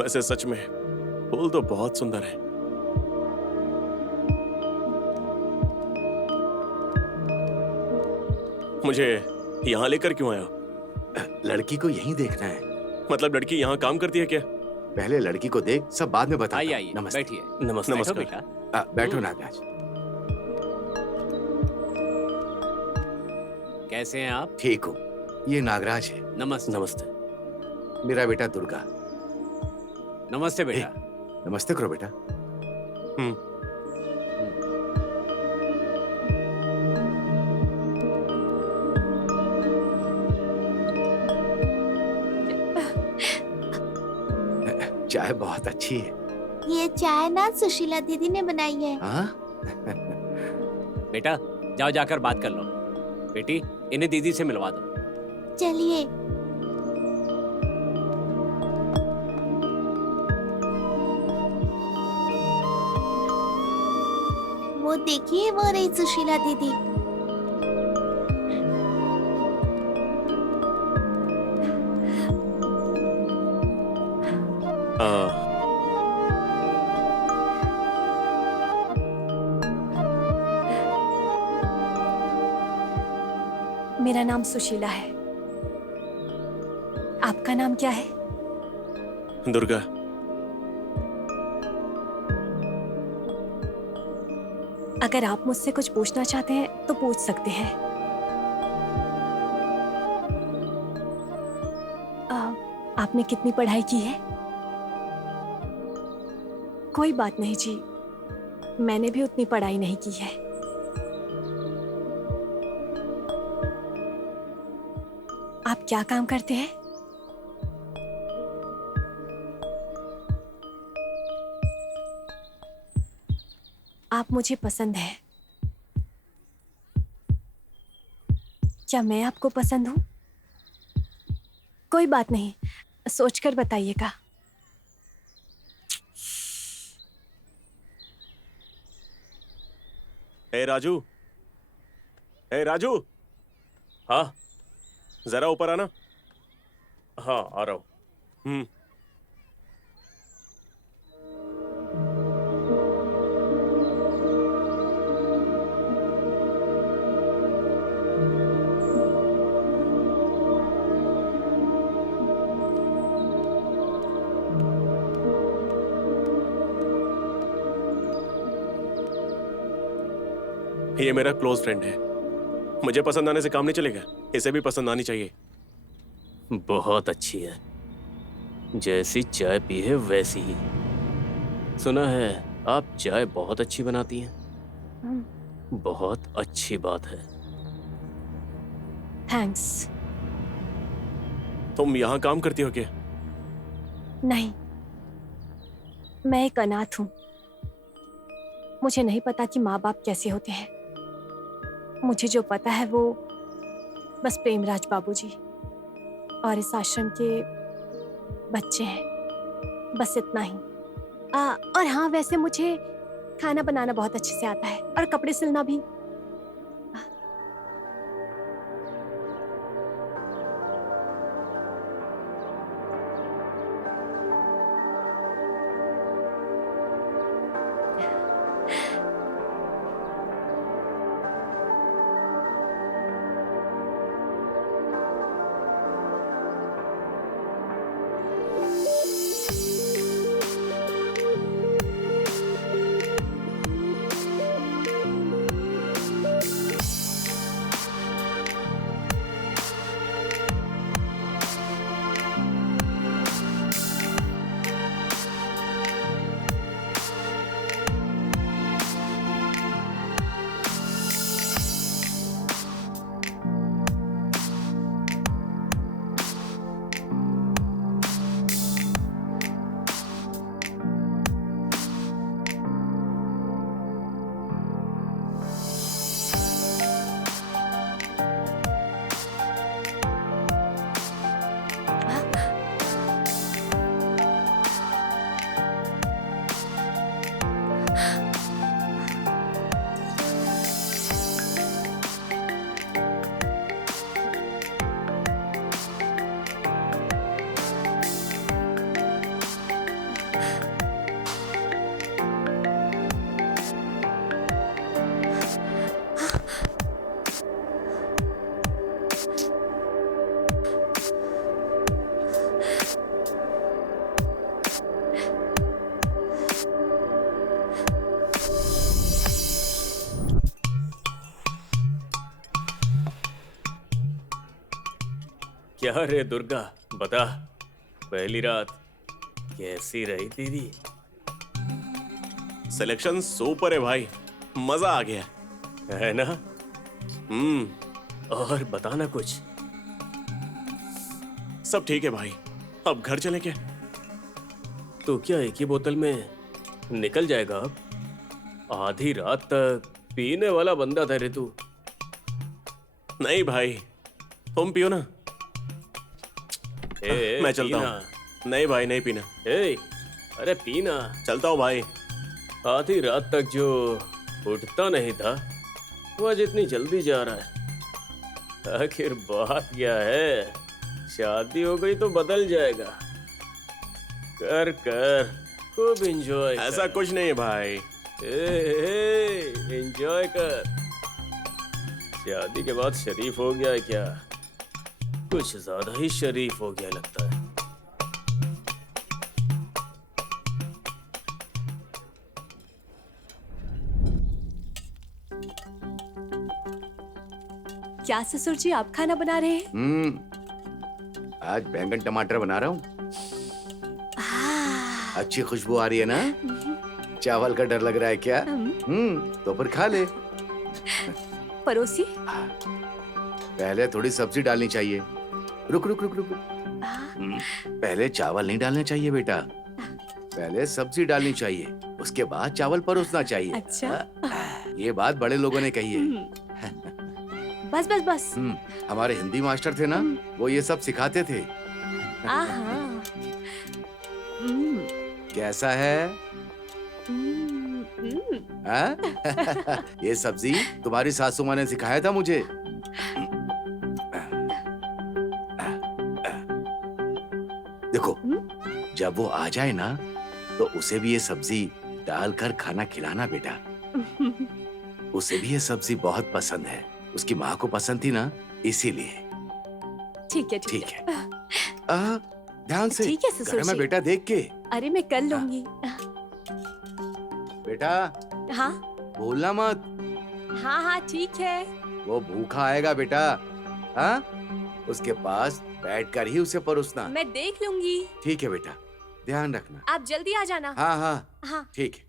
वैसे सच में फूल तो बहुत सुंदर है। मुझे यहाँ लेकर क्यों आया? लड़की को यहीं देखना है। मतलब लड़की यहाँ काम करती है क्या? पहले लड़की को देख, सब बाद में बता। आइए आइए, नमस्ते। बैठिए। नमस्ते। बैठो नमस्कार। बेटा। बैठो नागराज। कैसे हैं आप? ठीक हो? ये नागराज है, नमस्ते। नमस्ते। मेरा बेटा दुर्गा। नमस्ते बेटा। नमस्ते करो बेटा। चाय बहुत अच्छी है। ये चाय ना सुशीला दीदी ने बनाई है। हाँ? बेटा, जाओ जाकर बात कर लो। बेटी, इन्हें दीदी से मिलवा दो। चलिए। वो देखिए, वो रही सुशीला दीदी। मेरा नाम सुशीला है। आपका नाम क्या है? दुर्गा। अगर आप मुझसे कुछ पूछना चाहते हैं तो पूछ सकते हैं। आपने कितनी पढ़ाई की है? कोई बात नहीं जी, मैंने भी उतनी पढ़ाई नहीं की है। आप क्या काम करते हैं? आप मुझे पसंद हैं। क्या मैं आपको पसंद हूं? कोई बात नहीं, सोचकर बताइएगा। ए राजू, ए राजू, हाँ जरा ऊपर आना। हाँ आ रहा हूँ। ये मेरा क्लोज फ्रेंड है। मुझे पसंद आने से काम नहीं चलेगा, इसे भी पसंद आनी चाहिए। बहुत अच्छी है, जैसी चाय पी है वैसी ही। सुना है आप चाय बहुत अच्छी बनाती हैं। बहुत अच्छी बात है। थैंक्स। तुम यहाँ काम करती हो क्या? नहीं, मैं एक अनाथ हूँ। मुझे नहीं पता कि माँ बाप कैसे होते हैं। मुझे जो पता है वो बस प्रेमराज बाबूजी और इस आश्रम के बच्चे हैं, बस इतना ही। और हाँ, वैसे मुझे खाना बनाना बहुत अच्छे से आता है और कपड़े सिलना भी। क्या रे दुर्गा, बता, पहली रात कैसी रही तेरी? सिलेक्शन सुपर है भाई, मजा आ गया है ना? और बताना कुछ। सब ठीक है भाई, अब घर चले क्या? तो क्या एक ही बोतल में निकल जाएगा अब? आधी रात तक पीने वाला बंदा था रे तू। नहीं भाई, तुम पियो ना। मैं चलता हूँ। नहीं भाई, नहीं पीना। अरे पीना। चलता हूँ भाई। आधी रात तक जो उठता नहीं था वो आज इतनी जल्दी जा रहा है। आखिर बात क्या है? शादी हो गई तो बदल जाएगा। कर कर खूब एंजॉय। ऐसा कुछ नहीं है भाई। एंजॉय कर। शादी के बाद शरीफ हो गया है क्या? कुछ ज्यादा ही शरीफ हो गया लगता है। क्या ससुर जी आप खाना बना रहे हैं? आज बैंगन टमाटर बना रहा हूँ। अच्छी खुशबू आ रही है ना? चावल का डर लग रहा है क्या? तो फिर खा ले। पड़ोसी? पहले थोड़ी सब्जी डालनी चाहिए। रुक रुक रुक रुक। पहले चावल नहीं डालने चाहिए बेटा, पहले सब्जी डालनी चाहिए, उसके बाद चावल परोसना चाहिए। अच्छा। ये बात बड़े लोगों ने कही है। बस बस बस। हमारे हिंदी मास्टर थे ना, वो ये सब सिखाते थे। कैसा है? ये सब्जी तुम्हारी सासू माँ ने सिखाया था मुझे। देखो, जब वो आ जाए ना तो उसे भी ये सब्जी डालकर खाना खिलाना बेटा। उसे भी ये सब्जी बहुत पसंद है, उसकी माँ को पसंद थी ना, इसीलिए। ठीक है ठीक है। ध्यान से। ठीक है ससुर घर में जी। बेटा देख के। अरे मैं कर लूंगी। बेटा हाँ भूलना मत, हाँ हाँ ठीक है। वो भूखा आएगा बेटा। हाँ, उसके पास बैठकर ही उसे परोसना। मैं देख लूंगी। ठीक है बेटा, ध्यान रखना। आप जल्दी आ जाना। हाँ हाँ हाँ ठीक है।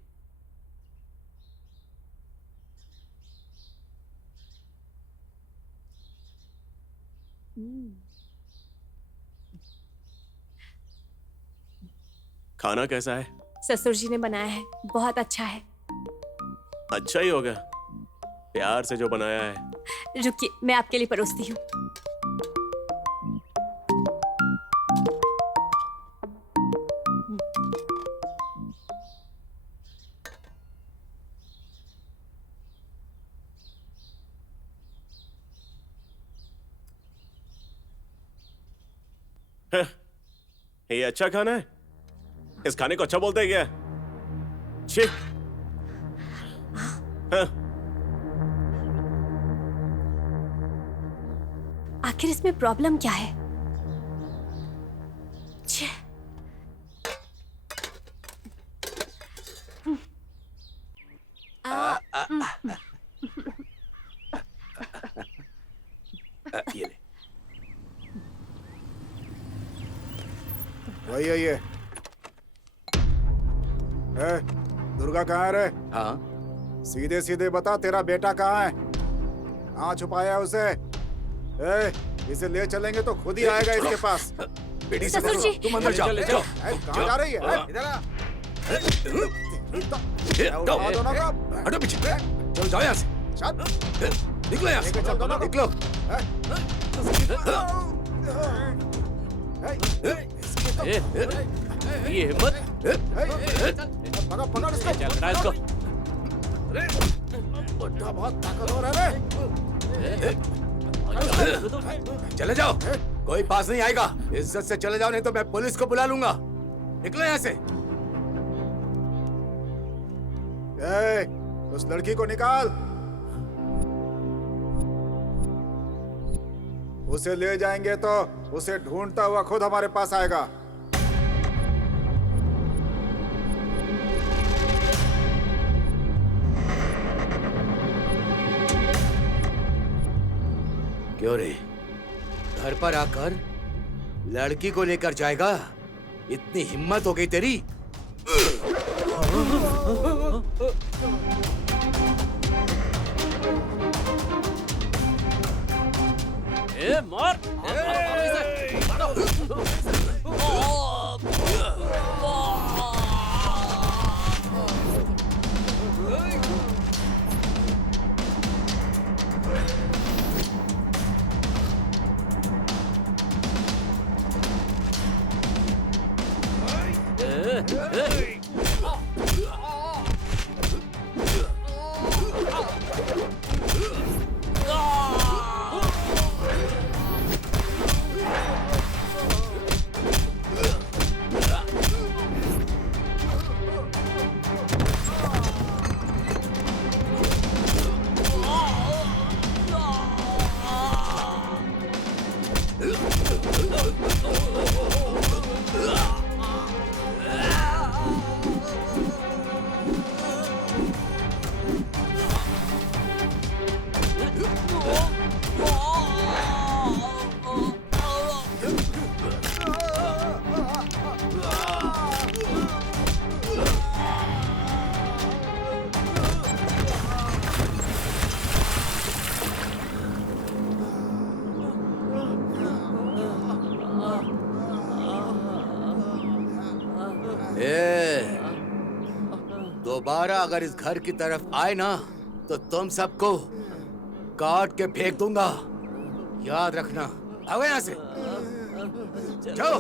खाना कैसा है? ससुर जी ने बनाया है, बहुत अच्छा है। अच्छा ही होगा, प्यार से जो बनाया है। रुकिए, मैं आपके लिए परोसती हूँ। ये अच्छा खाना है? इस खाने को अच्छा बोलते हैं क्या? छी। हाँ। आखिर इसमें प्रॉब्लम क्या है? छे। ये ले। वही है ये। दुर्गा कहाँ है रे? हाँ सीधे सीधे बता, तेरा बेटा कहाँ है? कहाँ छुपाया है उसे? इसे ले चलेंगे तो खुद ही आएगा इसके पास। बेटी ससुर जी। तुम अंदर जाओ। जाओ। कहाँ जा रही है? इधर आ। उठा दो ना को। हटो पीछे। चलो जाओ यहाँ से। निकलो यहाँ से। लेके चल दो ना को। निकलो। ये हिम्मत। पकड़ पकड़ इसको। चल रहा है इसको। बुड्ढा बहुत ताकतवर है रे। चले जाओ, कोई पास नहीं आएगा। इज्जत से चले जाओ, नहीं तो मैं पुलिस को बुला लूंगा। निकलो यहाँ से। उस लड़की को निकाल। उसे ले जाएंगे तो उसे ढूंढता हुआ खुद हमारे पास आएगा। क्यों रे, घर पर आकर लड़की को लेकर जाएगा? इतनी हिम्मत हो गई तेरी? मार। दोबारा अगर इस घर की तरफ आए ना तो तुम सबको काट के फेंक दूंगा, याद रखना। आओ यहाँ से, जाओ।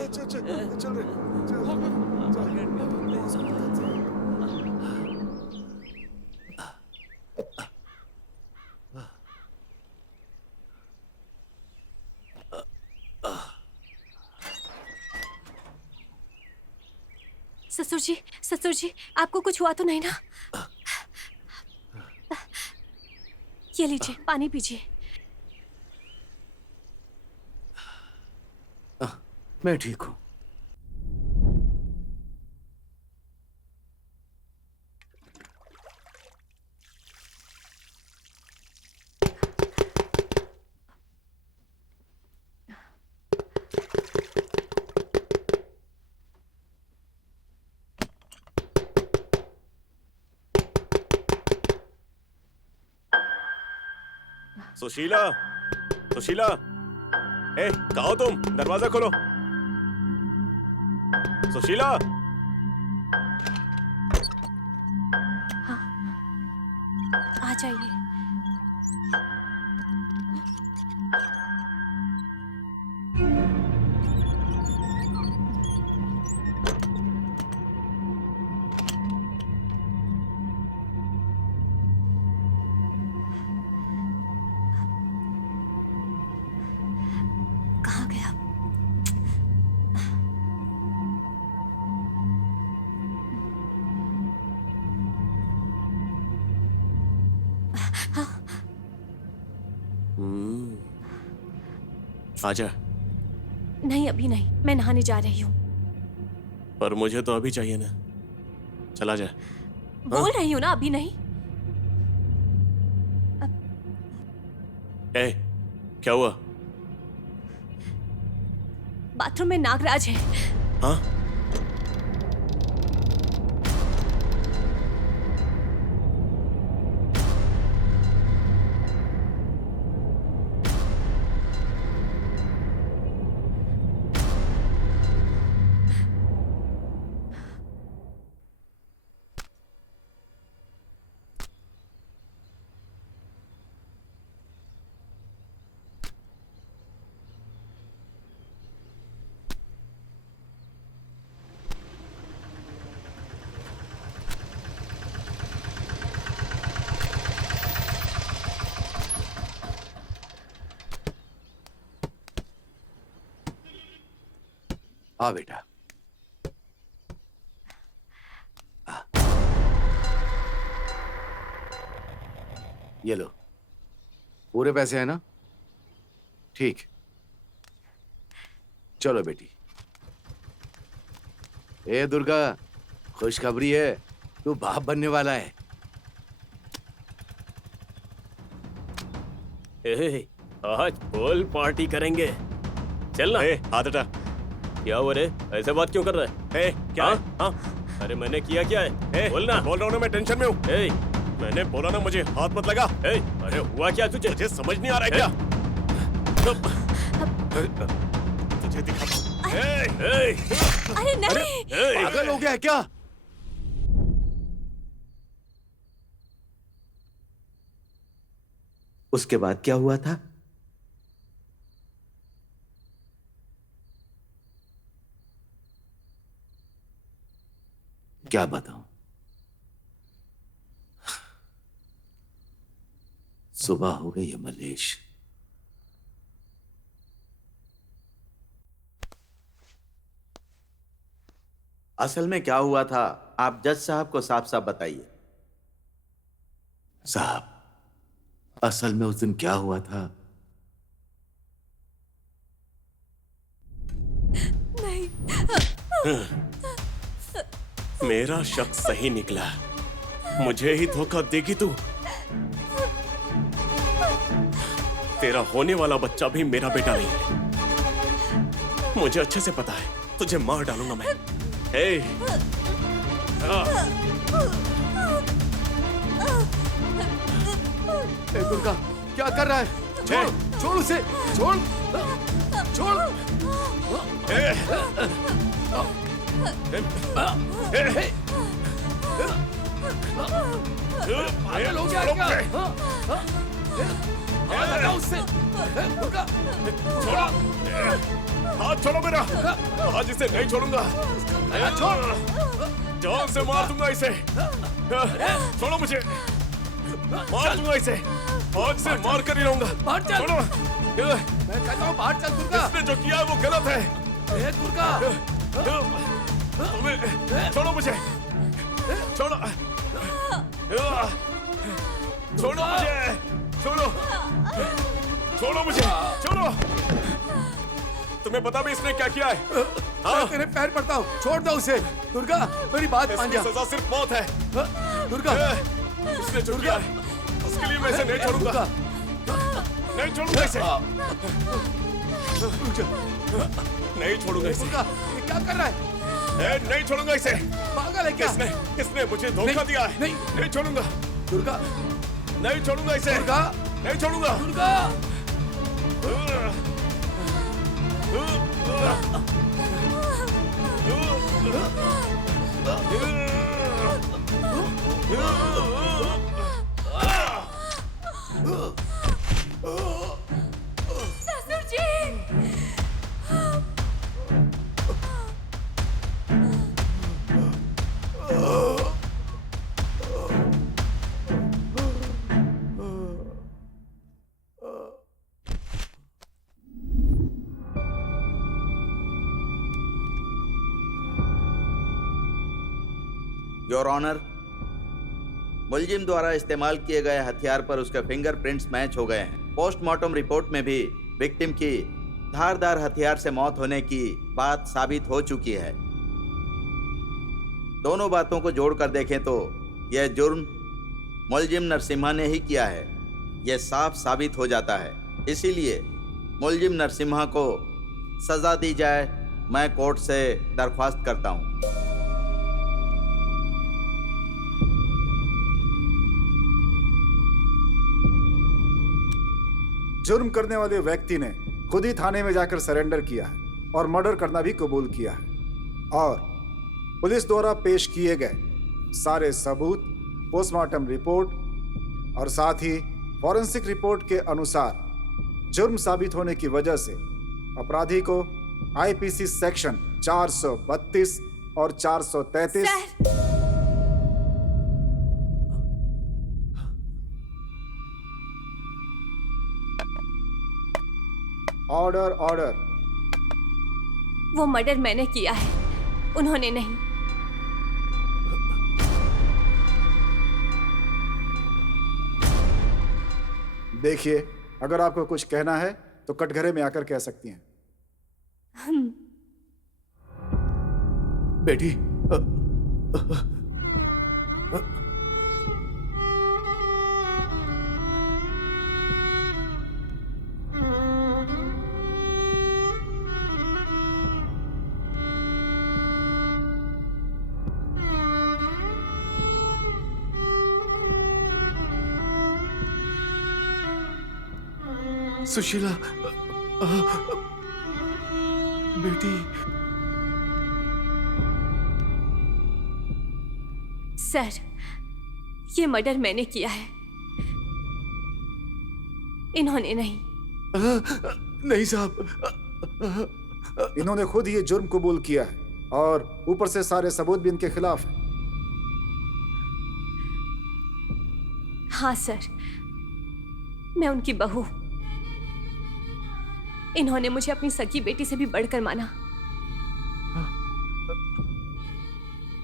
ससुर जी, आपको कुछ हुआ तो नहीं ना? ये लीजिए, पानी पीजिए। मैं ठीक हूं। सुशीला, सुशीला, कहाँ हो तुम? दरवाजा खोलो। सुशीला। हाँ, आ जाइए। कहाँ गया? आजा। नहीं, अभी नहीं, मैं नहाने जा रही हूँ। पर मुझे तो अभी चाहिए ना। चला जा। बोल रही हूँ ना, अभी नहीं। क्या हुआ? बाथरूम में नागराज है। हाँ? आ बेटा। ये लो, पूरे पैसे हैं ना? ठीक, चलो बेटी। ए दुर्गा, खुशखबरी है, तू बाप बनने वाला है। आज फुल पार्टी करेंगे। चल ना। हाथ हटा। क्या हुआ रे? ऐसे बात क्यों कर रहा है? क्या है? हाँ? अरे मैंने किया क्या है? बोल ना। बोल रहा हूँ ना, मैं टेंशन में हूँ। मैंने बोला ना, मुझे हाथ मत लगा। अरे हुआ क्या तुझे? मुझे समझ नहीं आ रहा है क्या? तुझे दिखाता हूँ। अरे नहीं। पागल हो गया है क्या? उसके बाद क्या हुआ था? क्या बताऊं? सुबह हो गई है मलेश। असल में क्या हुआ था, आप जज साहब को साफ साफ बताइए। साहब, असल में उस दिन क्या हुआ था? नहीं। मेरा शक सही निकला। मुझे ही धोखा देगी तू? तेरा होने वाला बच्चा भी मेरा बेटा नहीं है। मुझे अच्छे से पता है, तुझे मार डालूंगा मैं। दुर्गा, क्या कर रहा है? छोड़, छोड़ उसे, छोड़, छोड़। पागल हो गया क्या? हटा उससे। दुर्गा, छोड़ो, हाथ छोड़ो मेरा। आज इसे नहीं छोड़ूंगा। जान से मार दूंगा इसे। छोड़ो मुझे, मार दूंगा इसे। आज से मार कर ही रहूंगा। बाहर चल। छोड़ो। मैं कहता हूँ बाहर चल दुर्गा। इसने जो किया है वो गलत है। दुर्गा, तुम्हें छोड़ो मुझे। छोड़ो, छोड़ो मुझे। छोड़ो, छोड़ो मुझे। छोड़ो। तुम्हें पता भी इसने क्या किया है? मैं तेरे पैर पड़ता हूँ, छोड़ दो उसे। दुर्गा, मेरी बात मान जा। इसकी सजा सिर्फ मौत है। दुर्गा, इसने जो किया है उसके लिए मैं इसे नहीं छोड़ूंगा। नहीं छोड़ूंगा इसे। नहीं छोड़ूंगा इसे। दुर्गा, ये क्या कर रहा है? नहीं छोड़ूंगा इसे। पागल है क्या? किसने मुझे धोखा दिया है? नहीं छोड़ूंगा। दुर्गा, नहीं छोड़ूंगा इसे। दुर्गा, नहीं छोड़ूंगा। दुर्गा। ससुर जी। योर ऑनर, मुलजिम द्वारा इस्तेमाल किए गए हथियार पर उसके फिंगरप्रिंट्स मैच हो गए हैं। पोस्टमार्टम रिपोर्ट में भी विक्टिम की धारदार हथियार से मौत होने की बात साबित हो चुकी है। दोनों बातों को जोड़कर देखें तो यह जुर्म मुलजिम नरसिम्हा ने ही किया है, यह साफ साबित हो जाता है। इसीलिए मुलजिम नरसिम्हा को सजा दी जाए, मैं कोर्ट से दरख्वास्त करता हूं। जुर्म करने वाले व्यक्ति ने खुद ही थाने में जाकर सरेंडर किया है और मर्डर करना भी कबूल किया है। और पुलिस द्वारा पेश किए गए सारे सबूत, पोस्टमार्टम रिपोर्ट और साथ ही फॉरेंसिक रिपोर्ट के अनुसार जुर्म साबित होने की वजह से अपराधी को आईपीसी सेक्शन 432 और 433 ऑर्डर ऑर्डर। वो मर्डर मैंने किया है, उन्होंने नहीं। देखिए, अगर आपको कुछ कहना है तो कटघरे में आकर कह सकती हैं। बेटी, सुशीला, बेटी। सर, ये मर्डर मैंने किया है, इन्होंने नहीं। नहीं साहब, इन्होंने खुद ये जुर्म कबूल किया है और ऊपर से सारे सबूत भी इनके खिलाफ हैं। हाँ सर, मैं उनकी बहू। इन्होंने मुझे अपनी सगी बेटी से भी बढ़कर माना।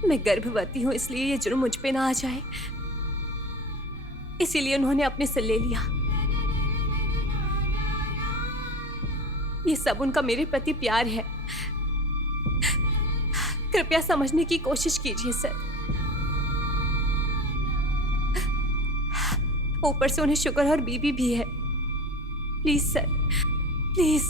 मैं गर्भवती हूं, इसलिए ये जुर्म मुझ पे ना आ जाए, इसीलिए उन्होंने अपने से ले लिया। ये सब उनका मेरे प्रति प्यार है। कृपया समझने की कोशिश कीजिए सर। ऊपर से उन्हें शुगर और बीबी भी है। Please sir, please.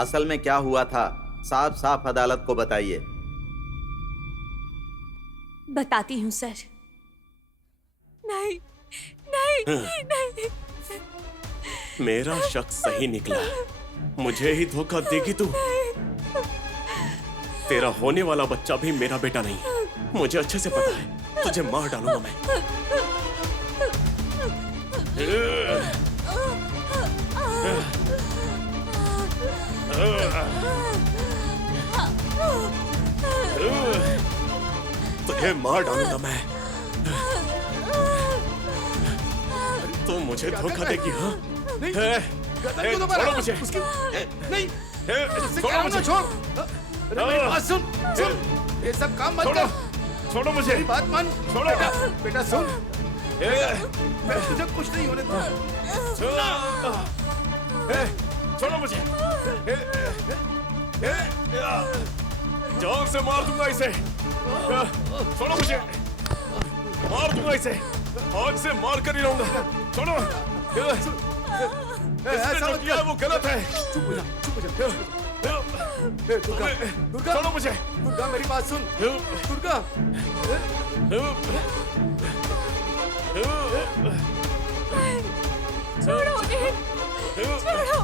असल में क्या हुआ था, साफ साफ अदालत को बताइए। बताती हूँ सर। नहीं नहीं नहीं। मेरा शक सही निकला। मुझे ही धोखा देगी तू? तेरा होने वाला बच्चा भी मेरा बेटा नहीं है। मुझे अच्छे से पता है, तुझे मार डालूंगा मैं। तुझे मार डालूंगा मैं। तू मुझे धोखा देगी, हाँ? छोड़ो मुझे। नहीं, छोड़ो मुझे। छोड़। अरे मेरी बात सुन, सुन। ये सब काम मत कर। छोड़ो मुझे। मेरी बात मान। छोड़ो। बेटा सुन। मैं तुझे कुछ नहीं होने दूंगा। छोड़ो मुझे। जान से मार दूंगा इसे। छोड़ो मुझे। मार दूंगा इसे। आज से मार कर ही रहूंगा। छोड़ो। इसने जो किया है वो गलत है। चुप हो जा, चुप हो जा। दुर्गा, दुर्गा, छोड़ो मुझे। दुर्गा मेरी बात सुन। दुर्गा। छोड़ो उन्हें, छोड़ो।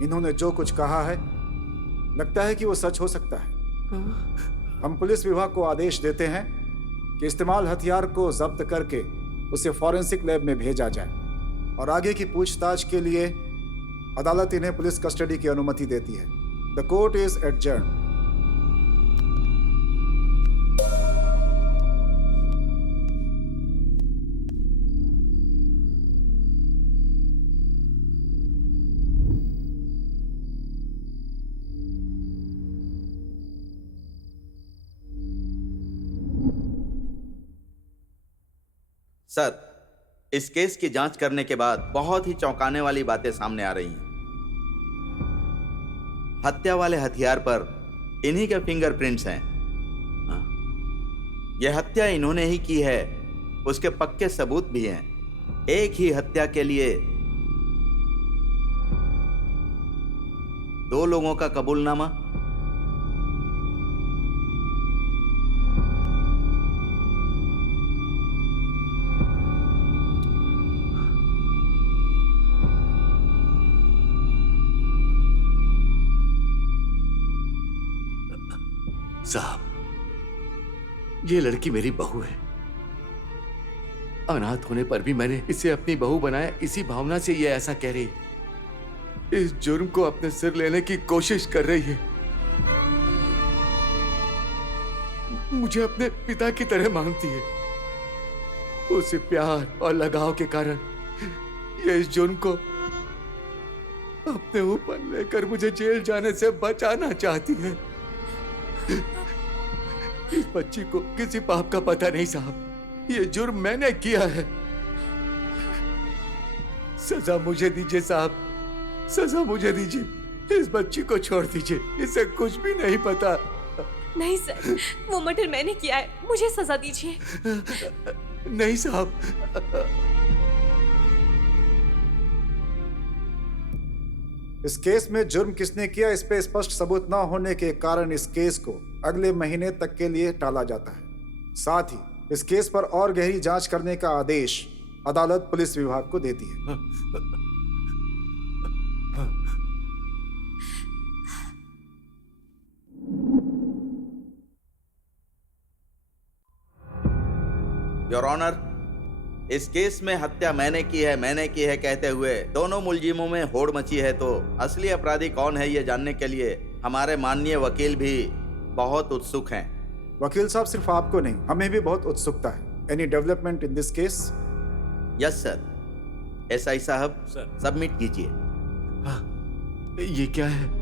इन्होंने जो कुछ कहा है लगता है कि वो सच हो सकता है। हम पुलिस विभाग को आदेश देते हैं कि इस्तेमाल हथियार को जब्त करके उसे फॉरेंसिक लैब में भेजा जाए और आगे की पूछताछ के लिए अदालत इन्हें पुलिस कस्टडी की अनुमति देती है। The court is adjourn. Sir, इस केस की जांच करने के बाद बहुत ही चौंकाने वाली बातें सामने आ रही हैं। हत्या वाले हथियार पर इन्हीं के फिंगरप्रिंट्स हैं। यह हत्या इन्होंने ही की है, उसके पक्के सबूत भी हैं। एक ही हत्या के लिए 2 लोगों का कबूलनामा। साहब, ये लड़की मेरी बहू है। अनाथ होने पर भी मैंने इसे अपनी बहू बनाया, इसी भावना से ये ऐसा कह रही है। इस जुर्म को अपने सिर लेने की कोशिश कर रही है। मुझे अपने पिता की तरह मानती है। उसे प्यार और लगाव के कारण ये इस जुर्म को अपने ऊपर लेकर मुझे जेल जाने से बचाना चाहती है। इस बच्ची को किसी पाप का पता नहीं साहब। ये जुर्म मैंने किया है। सजा मुझे दीजिए साहब, सजा मुझे दीजिए। इस बच्ची को छोड़ दीजिए, इसे कुछ भी नहीं पता। नहीं सर, वो मर्डर मैंने किया है, मुझे सजा दीजिए। नहीं साहब। इस केस में जुर्म किसने किया इस पे स्पष्ट सबूत न होने के कारण इस केस को अगले महीने तक के लिए टाला जाता है। साथ ही इस केस पर और गहरी जांच करने का आदेश अदालत पुलिस विभाग को देती है। योर ऑनर, इस केस में हत्या मैंने की है कहते हुए दोनों मुलजिमों में होड़ मची है, तो असली अपराधी कौन है ये जानने के लिए हमारे माननीय वकील भी बहुत उत्सुक हैं। वकील साहब, सिर्फ आपको नहीं, हमें भी बहुत उत्सुकता है। Any development in this case? Yes sir. SI साहब, सर। सबमिट कीजिए। ये क्या है?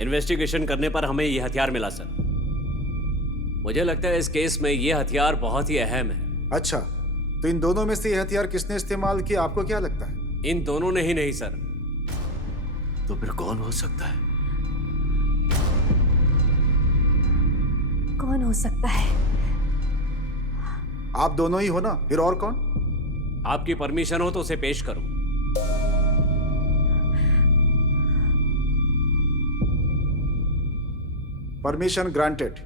इन्वेस्टिगेशन करने पर हमें ये हथियार मिला सर। मुझे लगता है इस केस में ये हथियार बहुत ही अहम है। अच्छा, तो इन दोनों में से ये हथियार किसने इस्तेमाल किया, आपको क्या लगता है? इन दोनों ने ही नहीं सर। तो फिर कौन हो सकता है? कौन हो सकता है? आप दोनों ही हो ना, फिर और कौन? आपकी परमिशन हो तो उसे पेश करूं। Permission granted.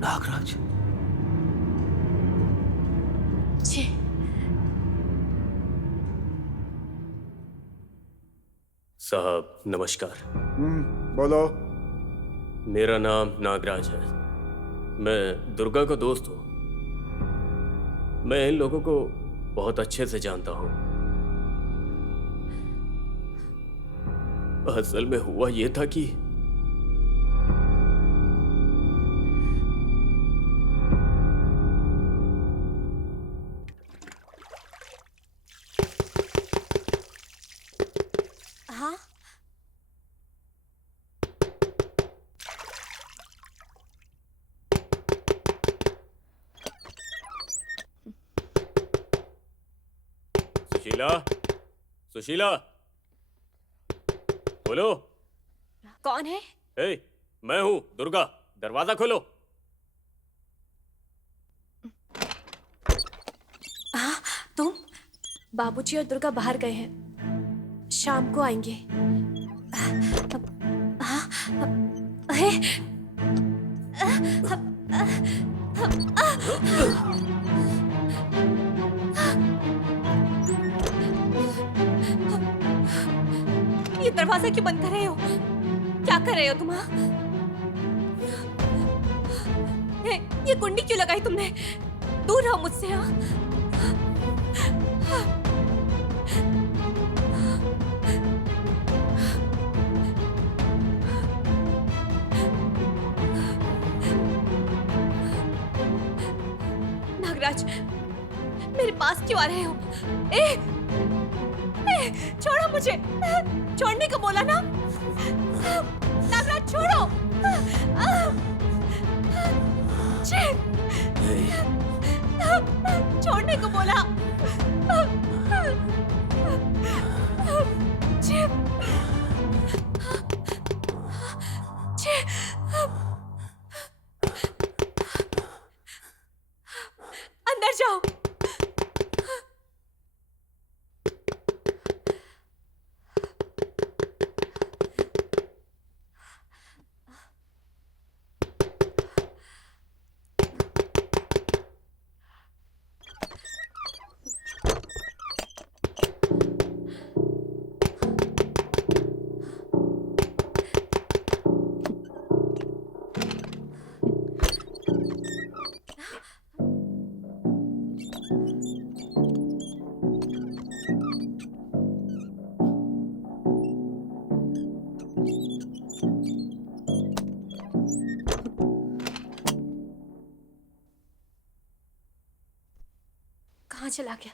नागराज। जी। साहब नमस्कार। बोलो। मेरा नाम नागराज है। मैं दुर्गा का दोस्त हूँ। मैं इन लोगों को बहुत अच्छे से जानता हूँ। असल में हुआ ये था कि हाँ? सुशीला, सुशीला, बोलो। कौन है? ए, मैं हूँ दुर्गा, दरवाजा खोलो। हाँ, तुम? बाबूजी और दुर्गा बाहर गए हैं, शाम को आएंगे। ये दरवाजा क्यों बंद कर रहे हो? क्या कर रहे हो तुम? ये कुंडी क्यों लगाई तुमने? दूर रहो मुझसे। हाँ, नागराज, मेरे पास क्यों आ रहे हो? छोड़ो मुझे। छोड़ने को बोला ना। नागराज छोड़ो। छोड़ने को बोला। अंदर जाओ। कहाँ चला गया?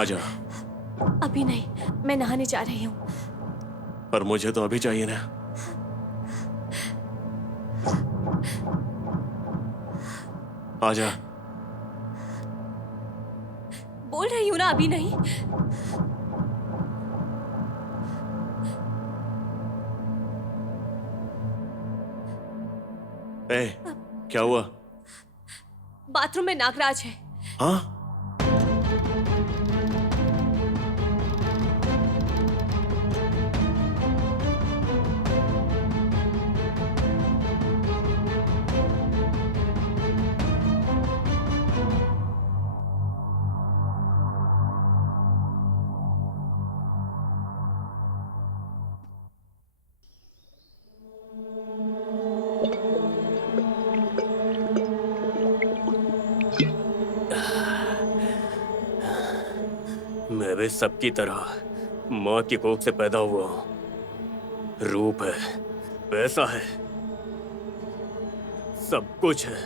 आजा। अभी नहीं, मैं नहाने जा रही हूँ। पर मुझे तो अभी चाहिए ना। आजा। बोल रही हूँ ना अभी नहीं। ए, क्या हुआ? बाथरूम में नागराज है। हाँ? मैं भी सबकी तरह माँ की कोख से पैदा हुआ हूँ। रूप है, पैसा है, सब कुछ है,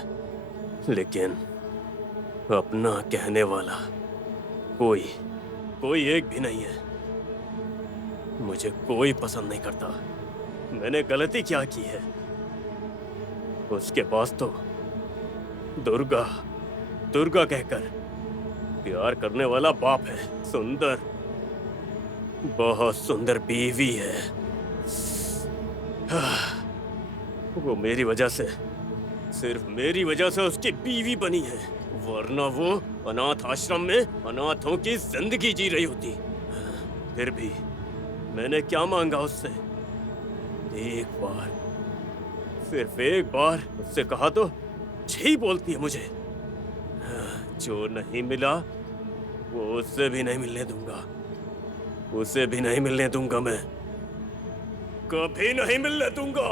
लेकिन अपना कहने वाला कोई एक भी नहीं है। मुझे कोई पसंद नहीं करता। मैंने गलती क्या की है? उसके पास तो दुर्गा कहकर प्यार करने वाला बाप है, सुंदर, बहुत सुंदर बीवी है। वो मेरी वजह से, सिर्फ मेरी वजह से उसकी बीवी बनी है, वरना वो अनाथ आश्रम में अनाथों की जिंदगी जी रही होती। फिर भी मैंने क्या मांगा उससे? एक बार, सिर्फ एक बार उससे कहा तो छी बोलती है मुझे। जो नहीं मिला वो उससे भी नहीं मिलने दूंगा, उसे भी नहीं मिलने दूंगा, मैं कभी नहीं मिलने दूंगा।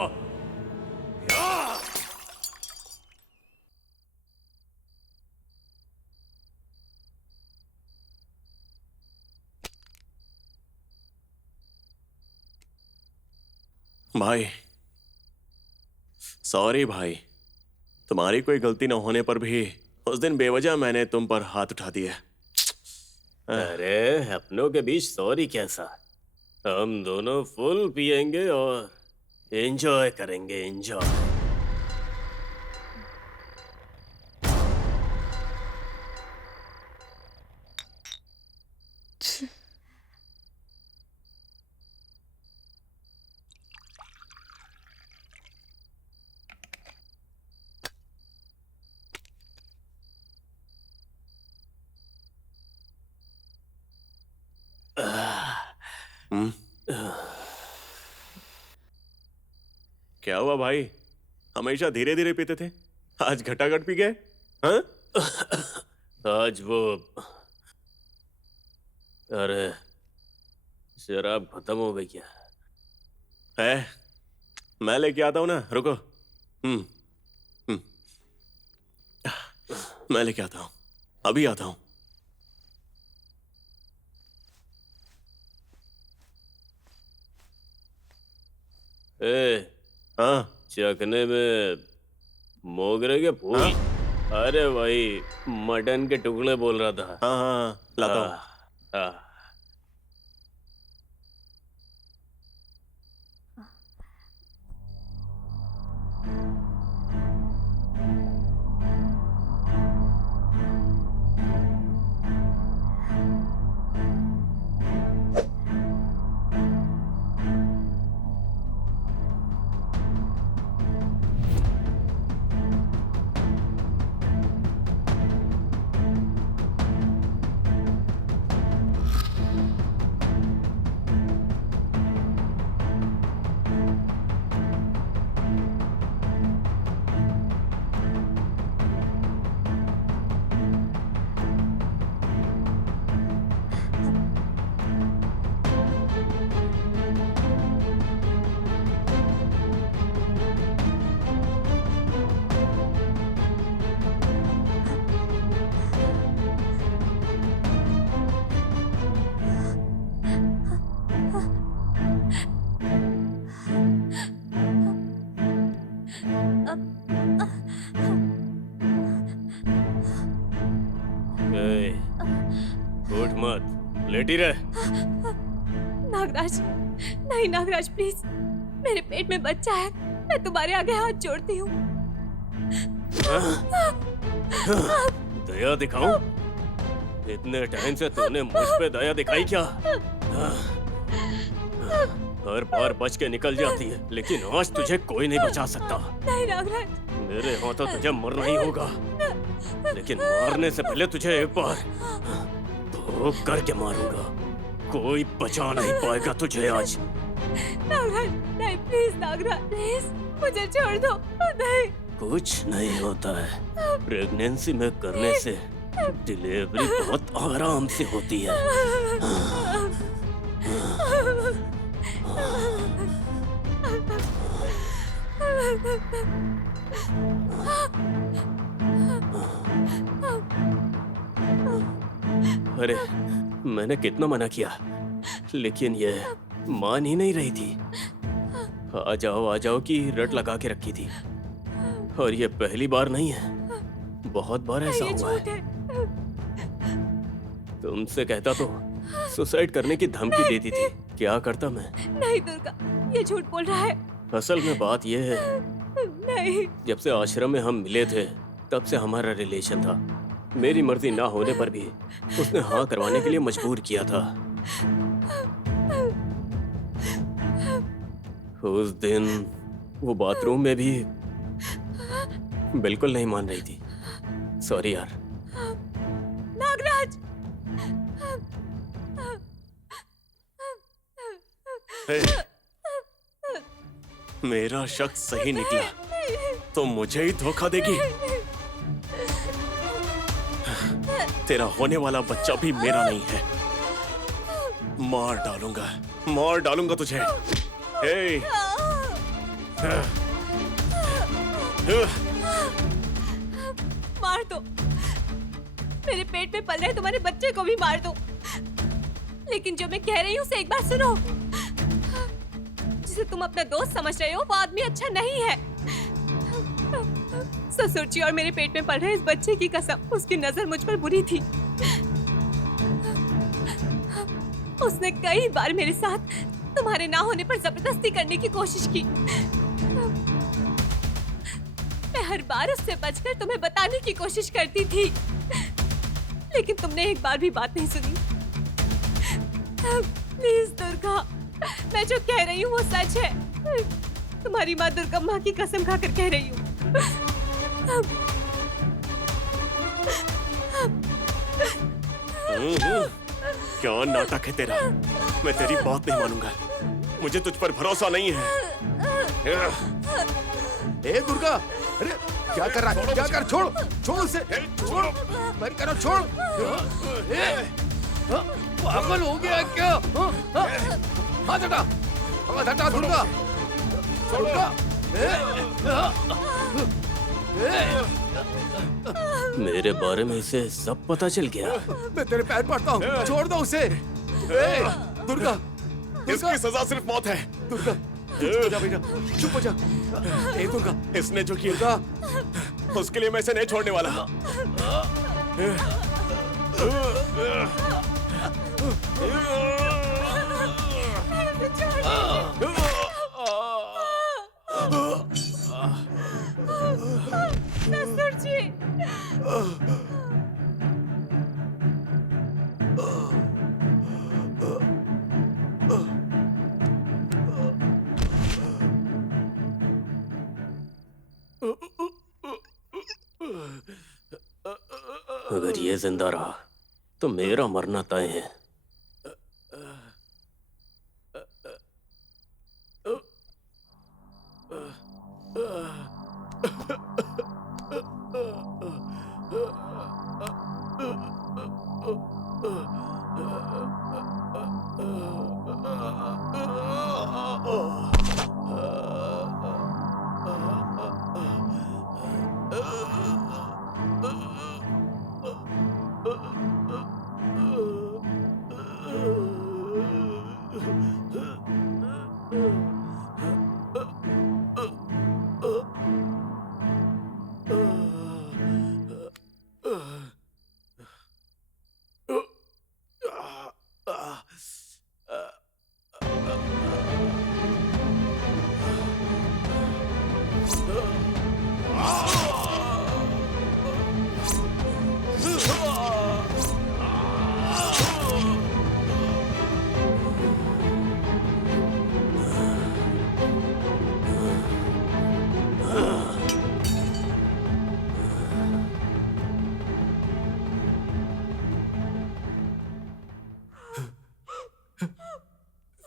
भाई, सॉरी भाई, तुम्हारी कोई गलती न होने पर भी उस दिन बेवजह मैंने तुम पर हाथ उठा दिया। अरे अपनों के बीच सॉरी कैसा? हम दोनों फुल पिएंगे और एंजॉय करेंगे, एंजॉय। क्या हुआ भाई? हमेशा धीरे धीरे पीते थे, आज घटाघट पी गए? हाँ? आज वो, अरे शराब खत्म हो गई क्या? है, मैं लेके आता हूँ ना, रुको। मैं लेके आता हूँ, अभी आता हूँ। हाँ? चखने में मोगरे के फूल? हाँ? अरे भाई, मटन के टुकड़े बोल रहा था। हाँ हाँ, लाता हूँ। हाँ। उठ मत, लेटी रह। नागराज, नहीं नागराज प्लीज, मेरे पेट में बच्चा है, मैं तुम्हारे आगे हाथ जोड़ती हूँ, दया दिखाऊं? इतने टाइम से तूने मुझ पे दया दिखाई क्या? हर बार बच के निकल जाती है, लेकिन आज तुझे कोई नहीं बचा सकता। नहीं नागराज, मेरे हाथों तुझे मरना ही होगा, लेकिन मारने से पहले तुझे एक बार भोग करके मारूंगा। कोई बचा नहीं पाएगा तुझे आज। नागराज नहीं, प्लीज नागराज, प्लीज मुझे छोड़ दो। नहीं, कुछ नहीं होता है। प्रेगनेंसी में करने से डिलीवरी बहुत आराम से होती है। अरे मैंने कितना मना किया, लेकिन ये मान ही नहीं रही थी। आ जाओ की रट लगा के रखी थी, और ये पहली बार नहीं है, बहुत बार ऐसा ये हुआ झूठ है। है। तुमसे कहता तो सुसाइड करने की धमकी देती थी, क्या करता मैं? नहीं दुर्गा, ये झूठ बोल रहा है। असल में बात यह है, नहीं, जब से आश्रम में हम मिले थे तब से हमारा रिलेशन था। मेरी मर्जी ना होने पर भी उसने हाँ करवाने के लिए मजबूर किया था। उस दिन वो बाथरूम में भी बिल्कुल नहीं मान रही थी। सॉरी यार। नागराज, मेरा शक सही निकला तो मुझे ही धोखा देगी? तेरा होने वाला बच्चा भी मेरा नहीं है। मार डालूंगा तुझे। हे! मार दो, मेरे पेट में पल रहे तुम्हारे बच्चे को भी मार दो। लेकिन जो मैं कह रही हूँ उसे एक बार सुनो। जिसे तुम अपना दोस्त समझ रहे हो वो आदमी अच्छा नहीं है। ससुर जी और मेरे पेट में पल रहे इस बच्चे की कसम, उसकी नजर मुझ पर बुरी थी। उसने कई बार मेरे साथ तुम्हारे ना होने पर जबरदस्ती करने की कोशिश की। मैं हर बार उससे बचकर तुम्हें बताने की कोशिश करती थी, लेकिन तुमने एक बार भी बात नहीं सुनी। प्लीज दुर्गा, मैं जो कह रही हूँ वो सच है। तुम्हारी माँ दुर्गा माँ की कसम खाकर कह रही हूँ। क्या नाटक है तेरा? मैं तेरी बात नहीं मानूंगा। मुझे तुझ पर भरोसा नहीं है। ए दुर्गा, अरे क्या कर रहा है? क्या कर? छोड़ उसे, छोड़, बंद करो, छोड़। पागल हो गया क्या? हाथ हटा दुर्गा, मेरे बारे में इसे सब पता चल गया। मैं तेरे पैर पड़ता हूँ, छोड़ दो उसे। दुर्गा, इसकी सजा सिर्फ मौत है। दुर्गा, चुप हो जा बेटा, चुप हो जा। ए दुर्गा, इसने जो किया उसके लिए मैं इसे नहीं छोड़ने वाला। ससुर जी, अगर ये जिंदा रहा तो मेरा मरना तय है।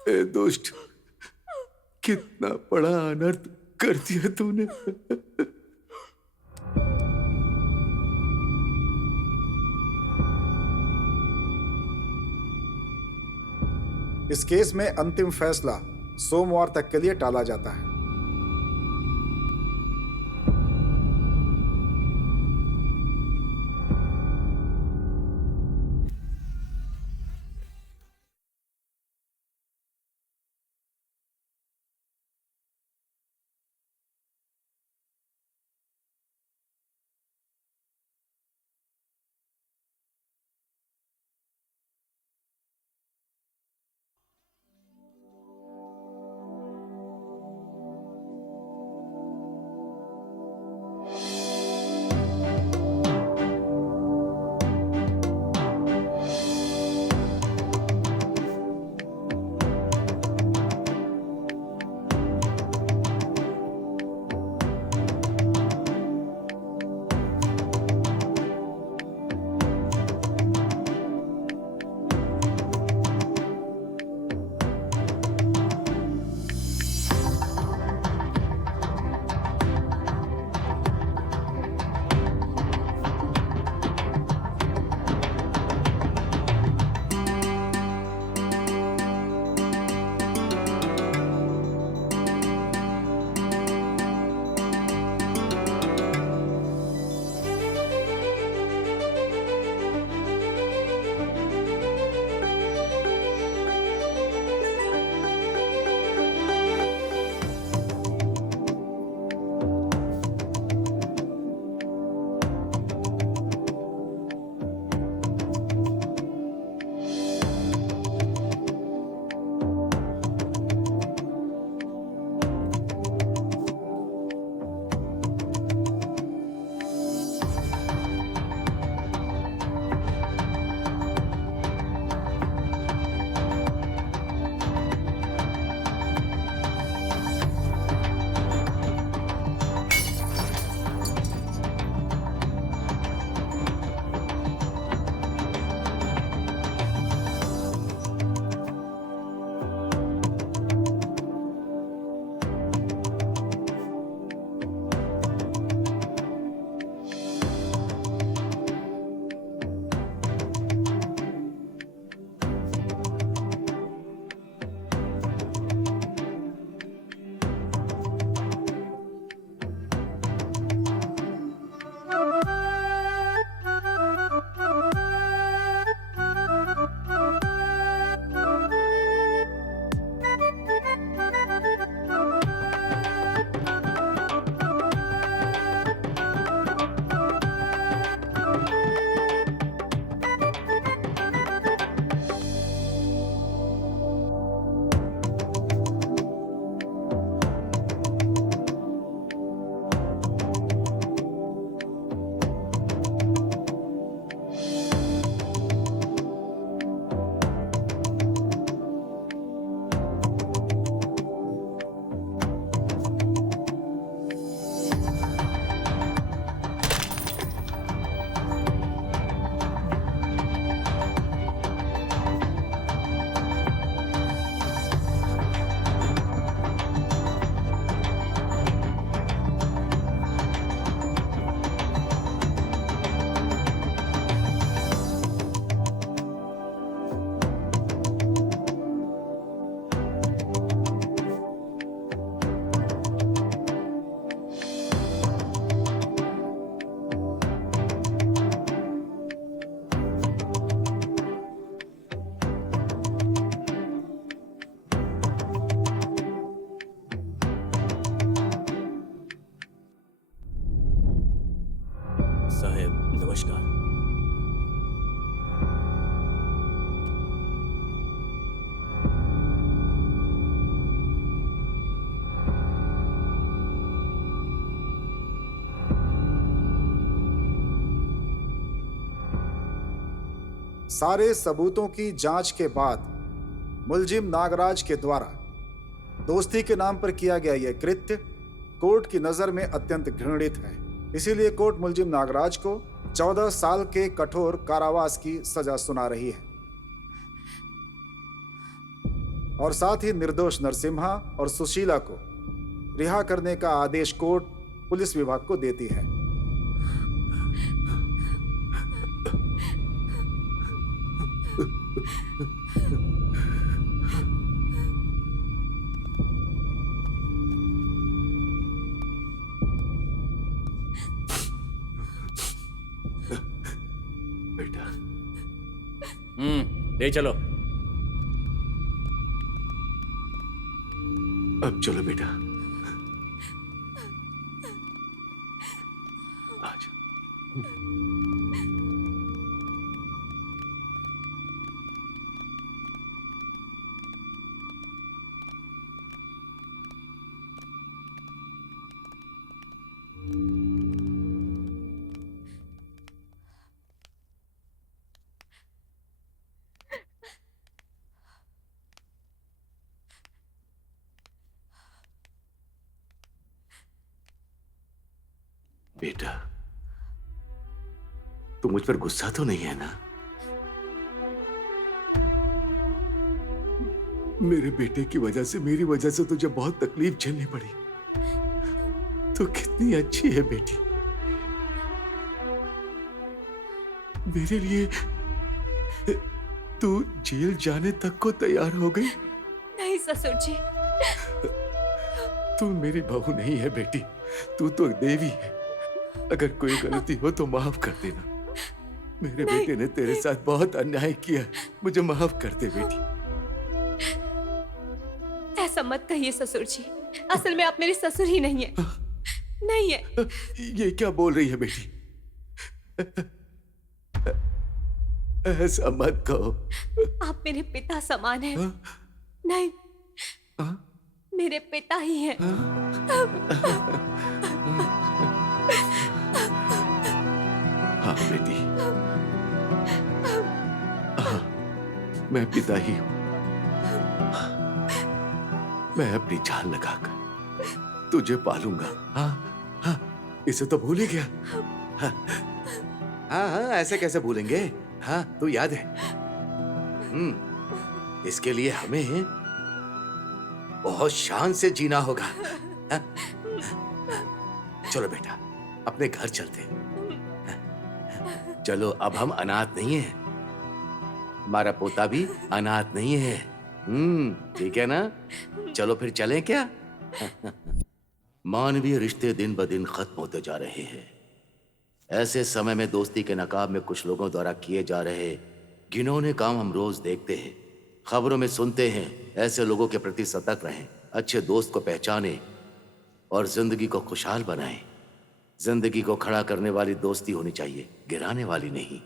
ए दुष्ट, कितना बड़ा अनर्थ कर दिया तूने। इस केस में अंतिम फैसला सोमवार तक के लिए टाला जाता है। सारे सबूतों की जांच के बाद मुलजिम नागराज के द्वारा दोस्ती के नाम पर किया गया यह कृत्य कोर्ट की नजर में अत्यंत घृणित है। इसीलिए कोर्ट मुलजिम नागराज को 14 साल के कठोर कारावास की सजा सुना रही है। और साथ ही निर्दोष नरसिम्हा और सुशीला को रिहा करने का आदेश कोर्ट पुलिस विभाग को देती है। बेटा ले चलो। अब चलो बेटा, आज बेटा, तू मुझ पर गुस्सा तो नहीं है ना? मेरे बेटे की वजह से, मेरी वजह से तुझे बहुत तकलीफ झेलनी पड़ी। तो कितनी अच्छी है बेटी, मेरे लिए तू जेल जाने तक को तैयार हो गई। नहीं ससुर जी। तू मेरी बहू नहीं है बेटी, तू तो देवी है। अगर कोई गलती हो तो माफ कर देना। मेरे बेटे ने तेरे साथ बहुत अन्याय किया, मुझे माफ कर दे बेटी। ऐसा मत कहिए ससुर जी, असल में आप मेरे ससुर ही नहीं है। नहीं है। ये क्या बोल रही है बेटी? ऐसा मत कहो। आप मेरे पिता समान हैं। नहीं, मेरे पिता ही हैं। हाँ बेटी, हाँ, मैं पिता ही हूं। मैं अपनी जान लगाकर तुझे पालूंगा। हाँ हाँ, इसे तो भूल ही गया। हाँ हाँ, ऐसे कैसे भूलेंगे? हाँ, तू याद है। इसके लिए हमें बहुत शान से जीना होगा। हाँ? चलो बेटा, अपने घर चलते हैं। चलो, अब हम अनाथ नहीं हैं। हमारा पोता भी अनाथ नहीं है। ठीक है ना? चलो फिर चलें क्या? मानवीय रिश्ते दिन ब दिन खत्म होते जा रहे हैं। ऐसे समय में दोस्ती के नकाब में कुछ लोगों द्वारा किए जा रहे घिनौने काम हम रोज देखते हैं, खबरों में सुनते हैं। ऐसे लोगों के प्रति सतर्क रहें, अच्छे दोस्त को पहचानें और जिंदगी को खुशहाल बनाएं। जिंदगी को खड़ा करने वाली दोस्ती होनी चाहिए, गिराने वाली नहीं।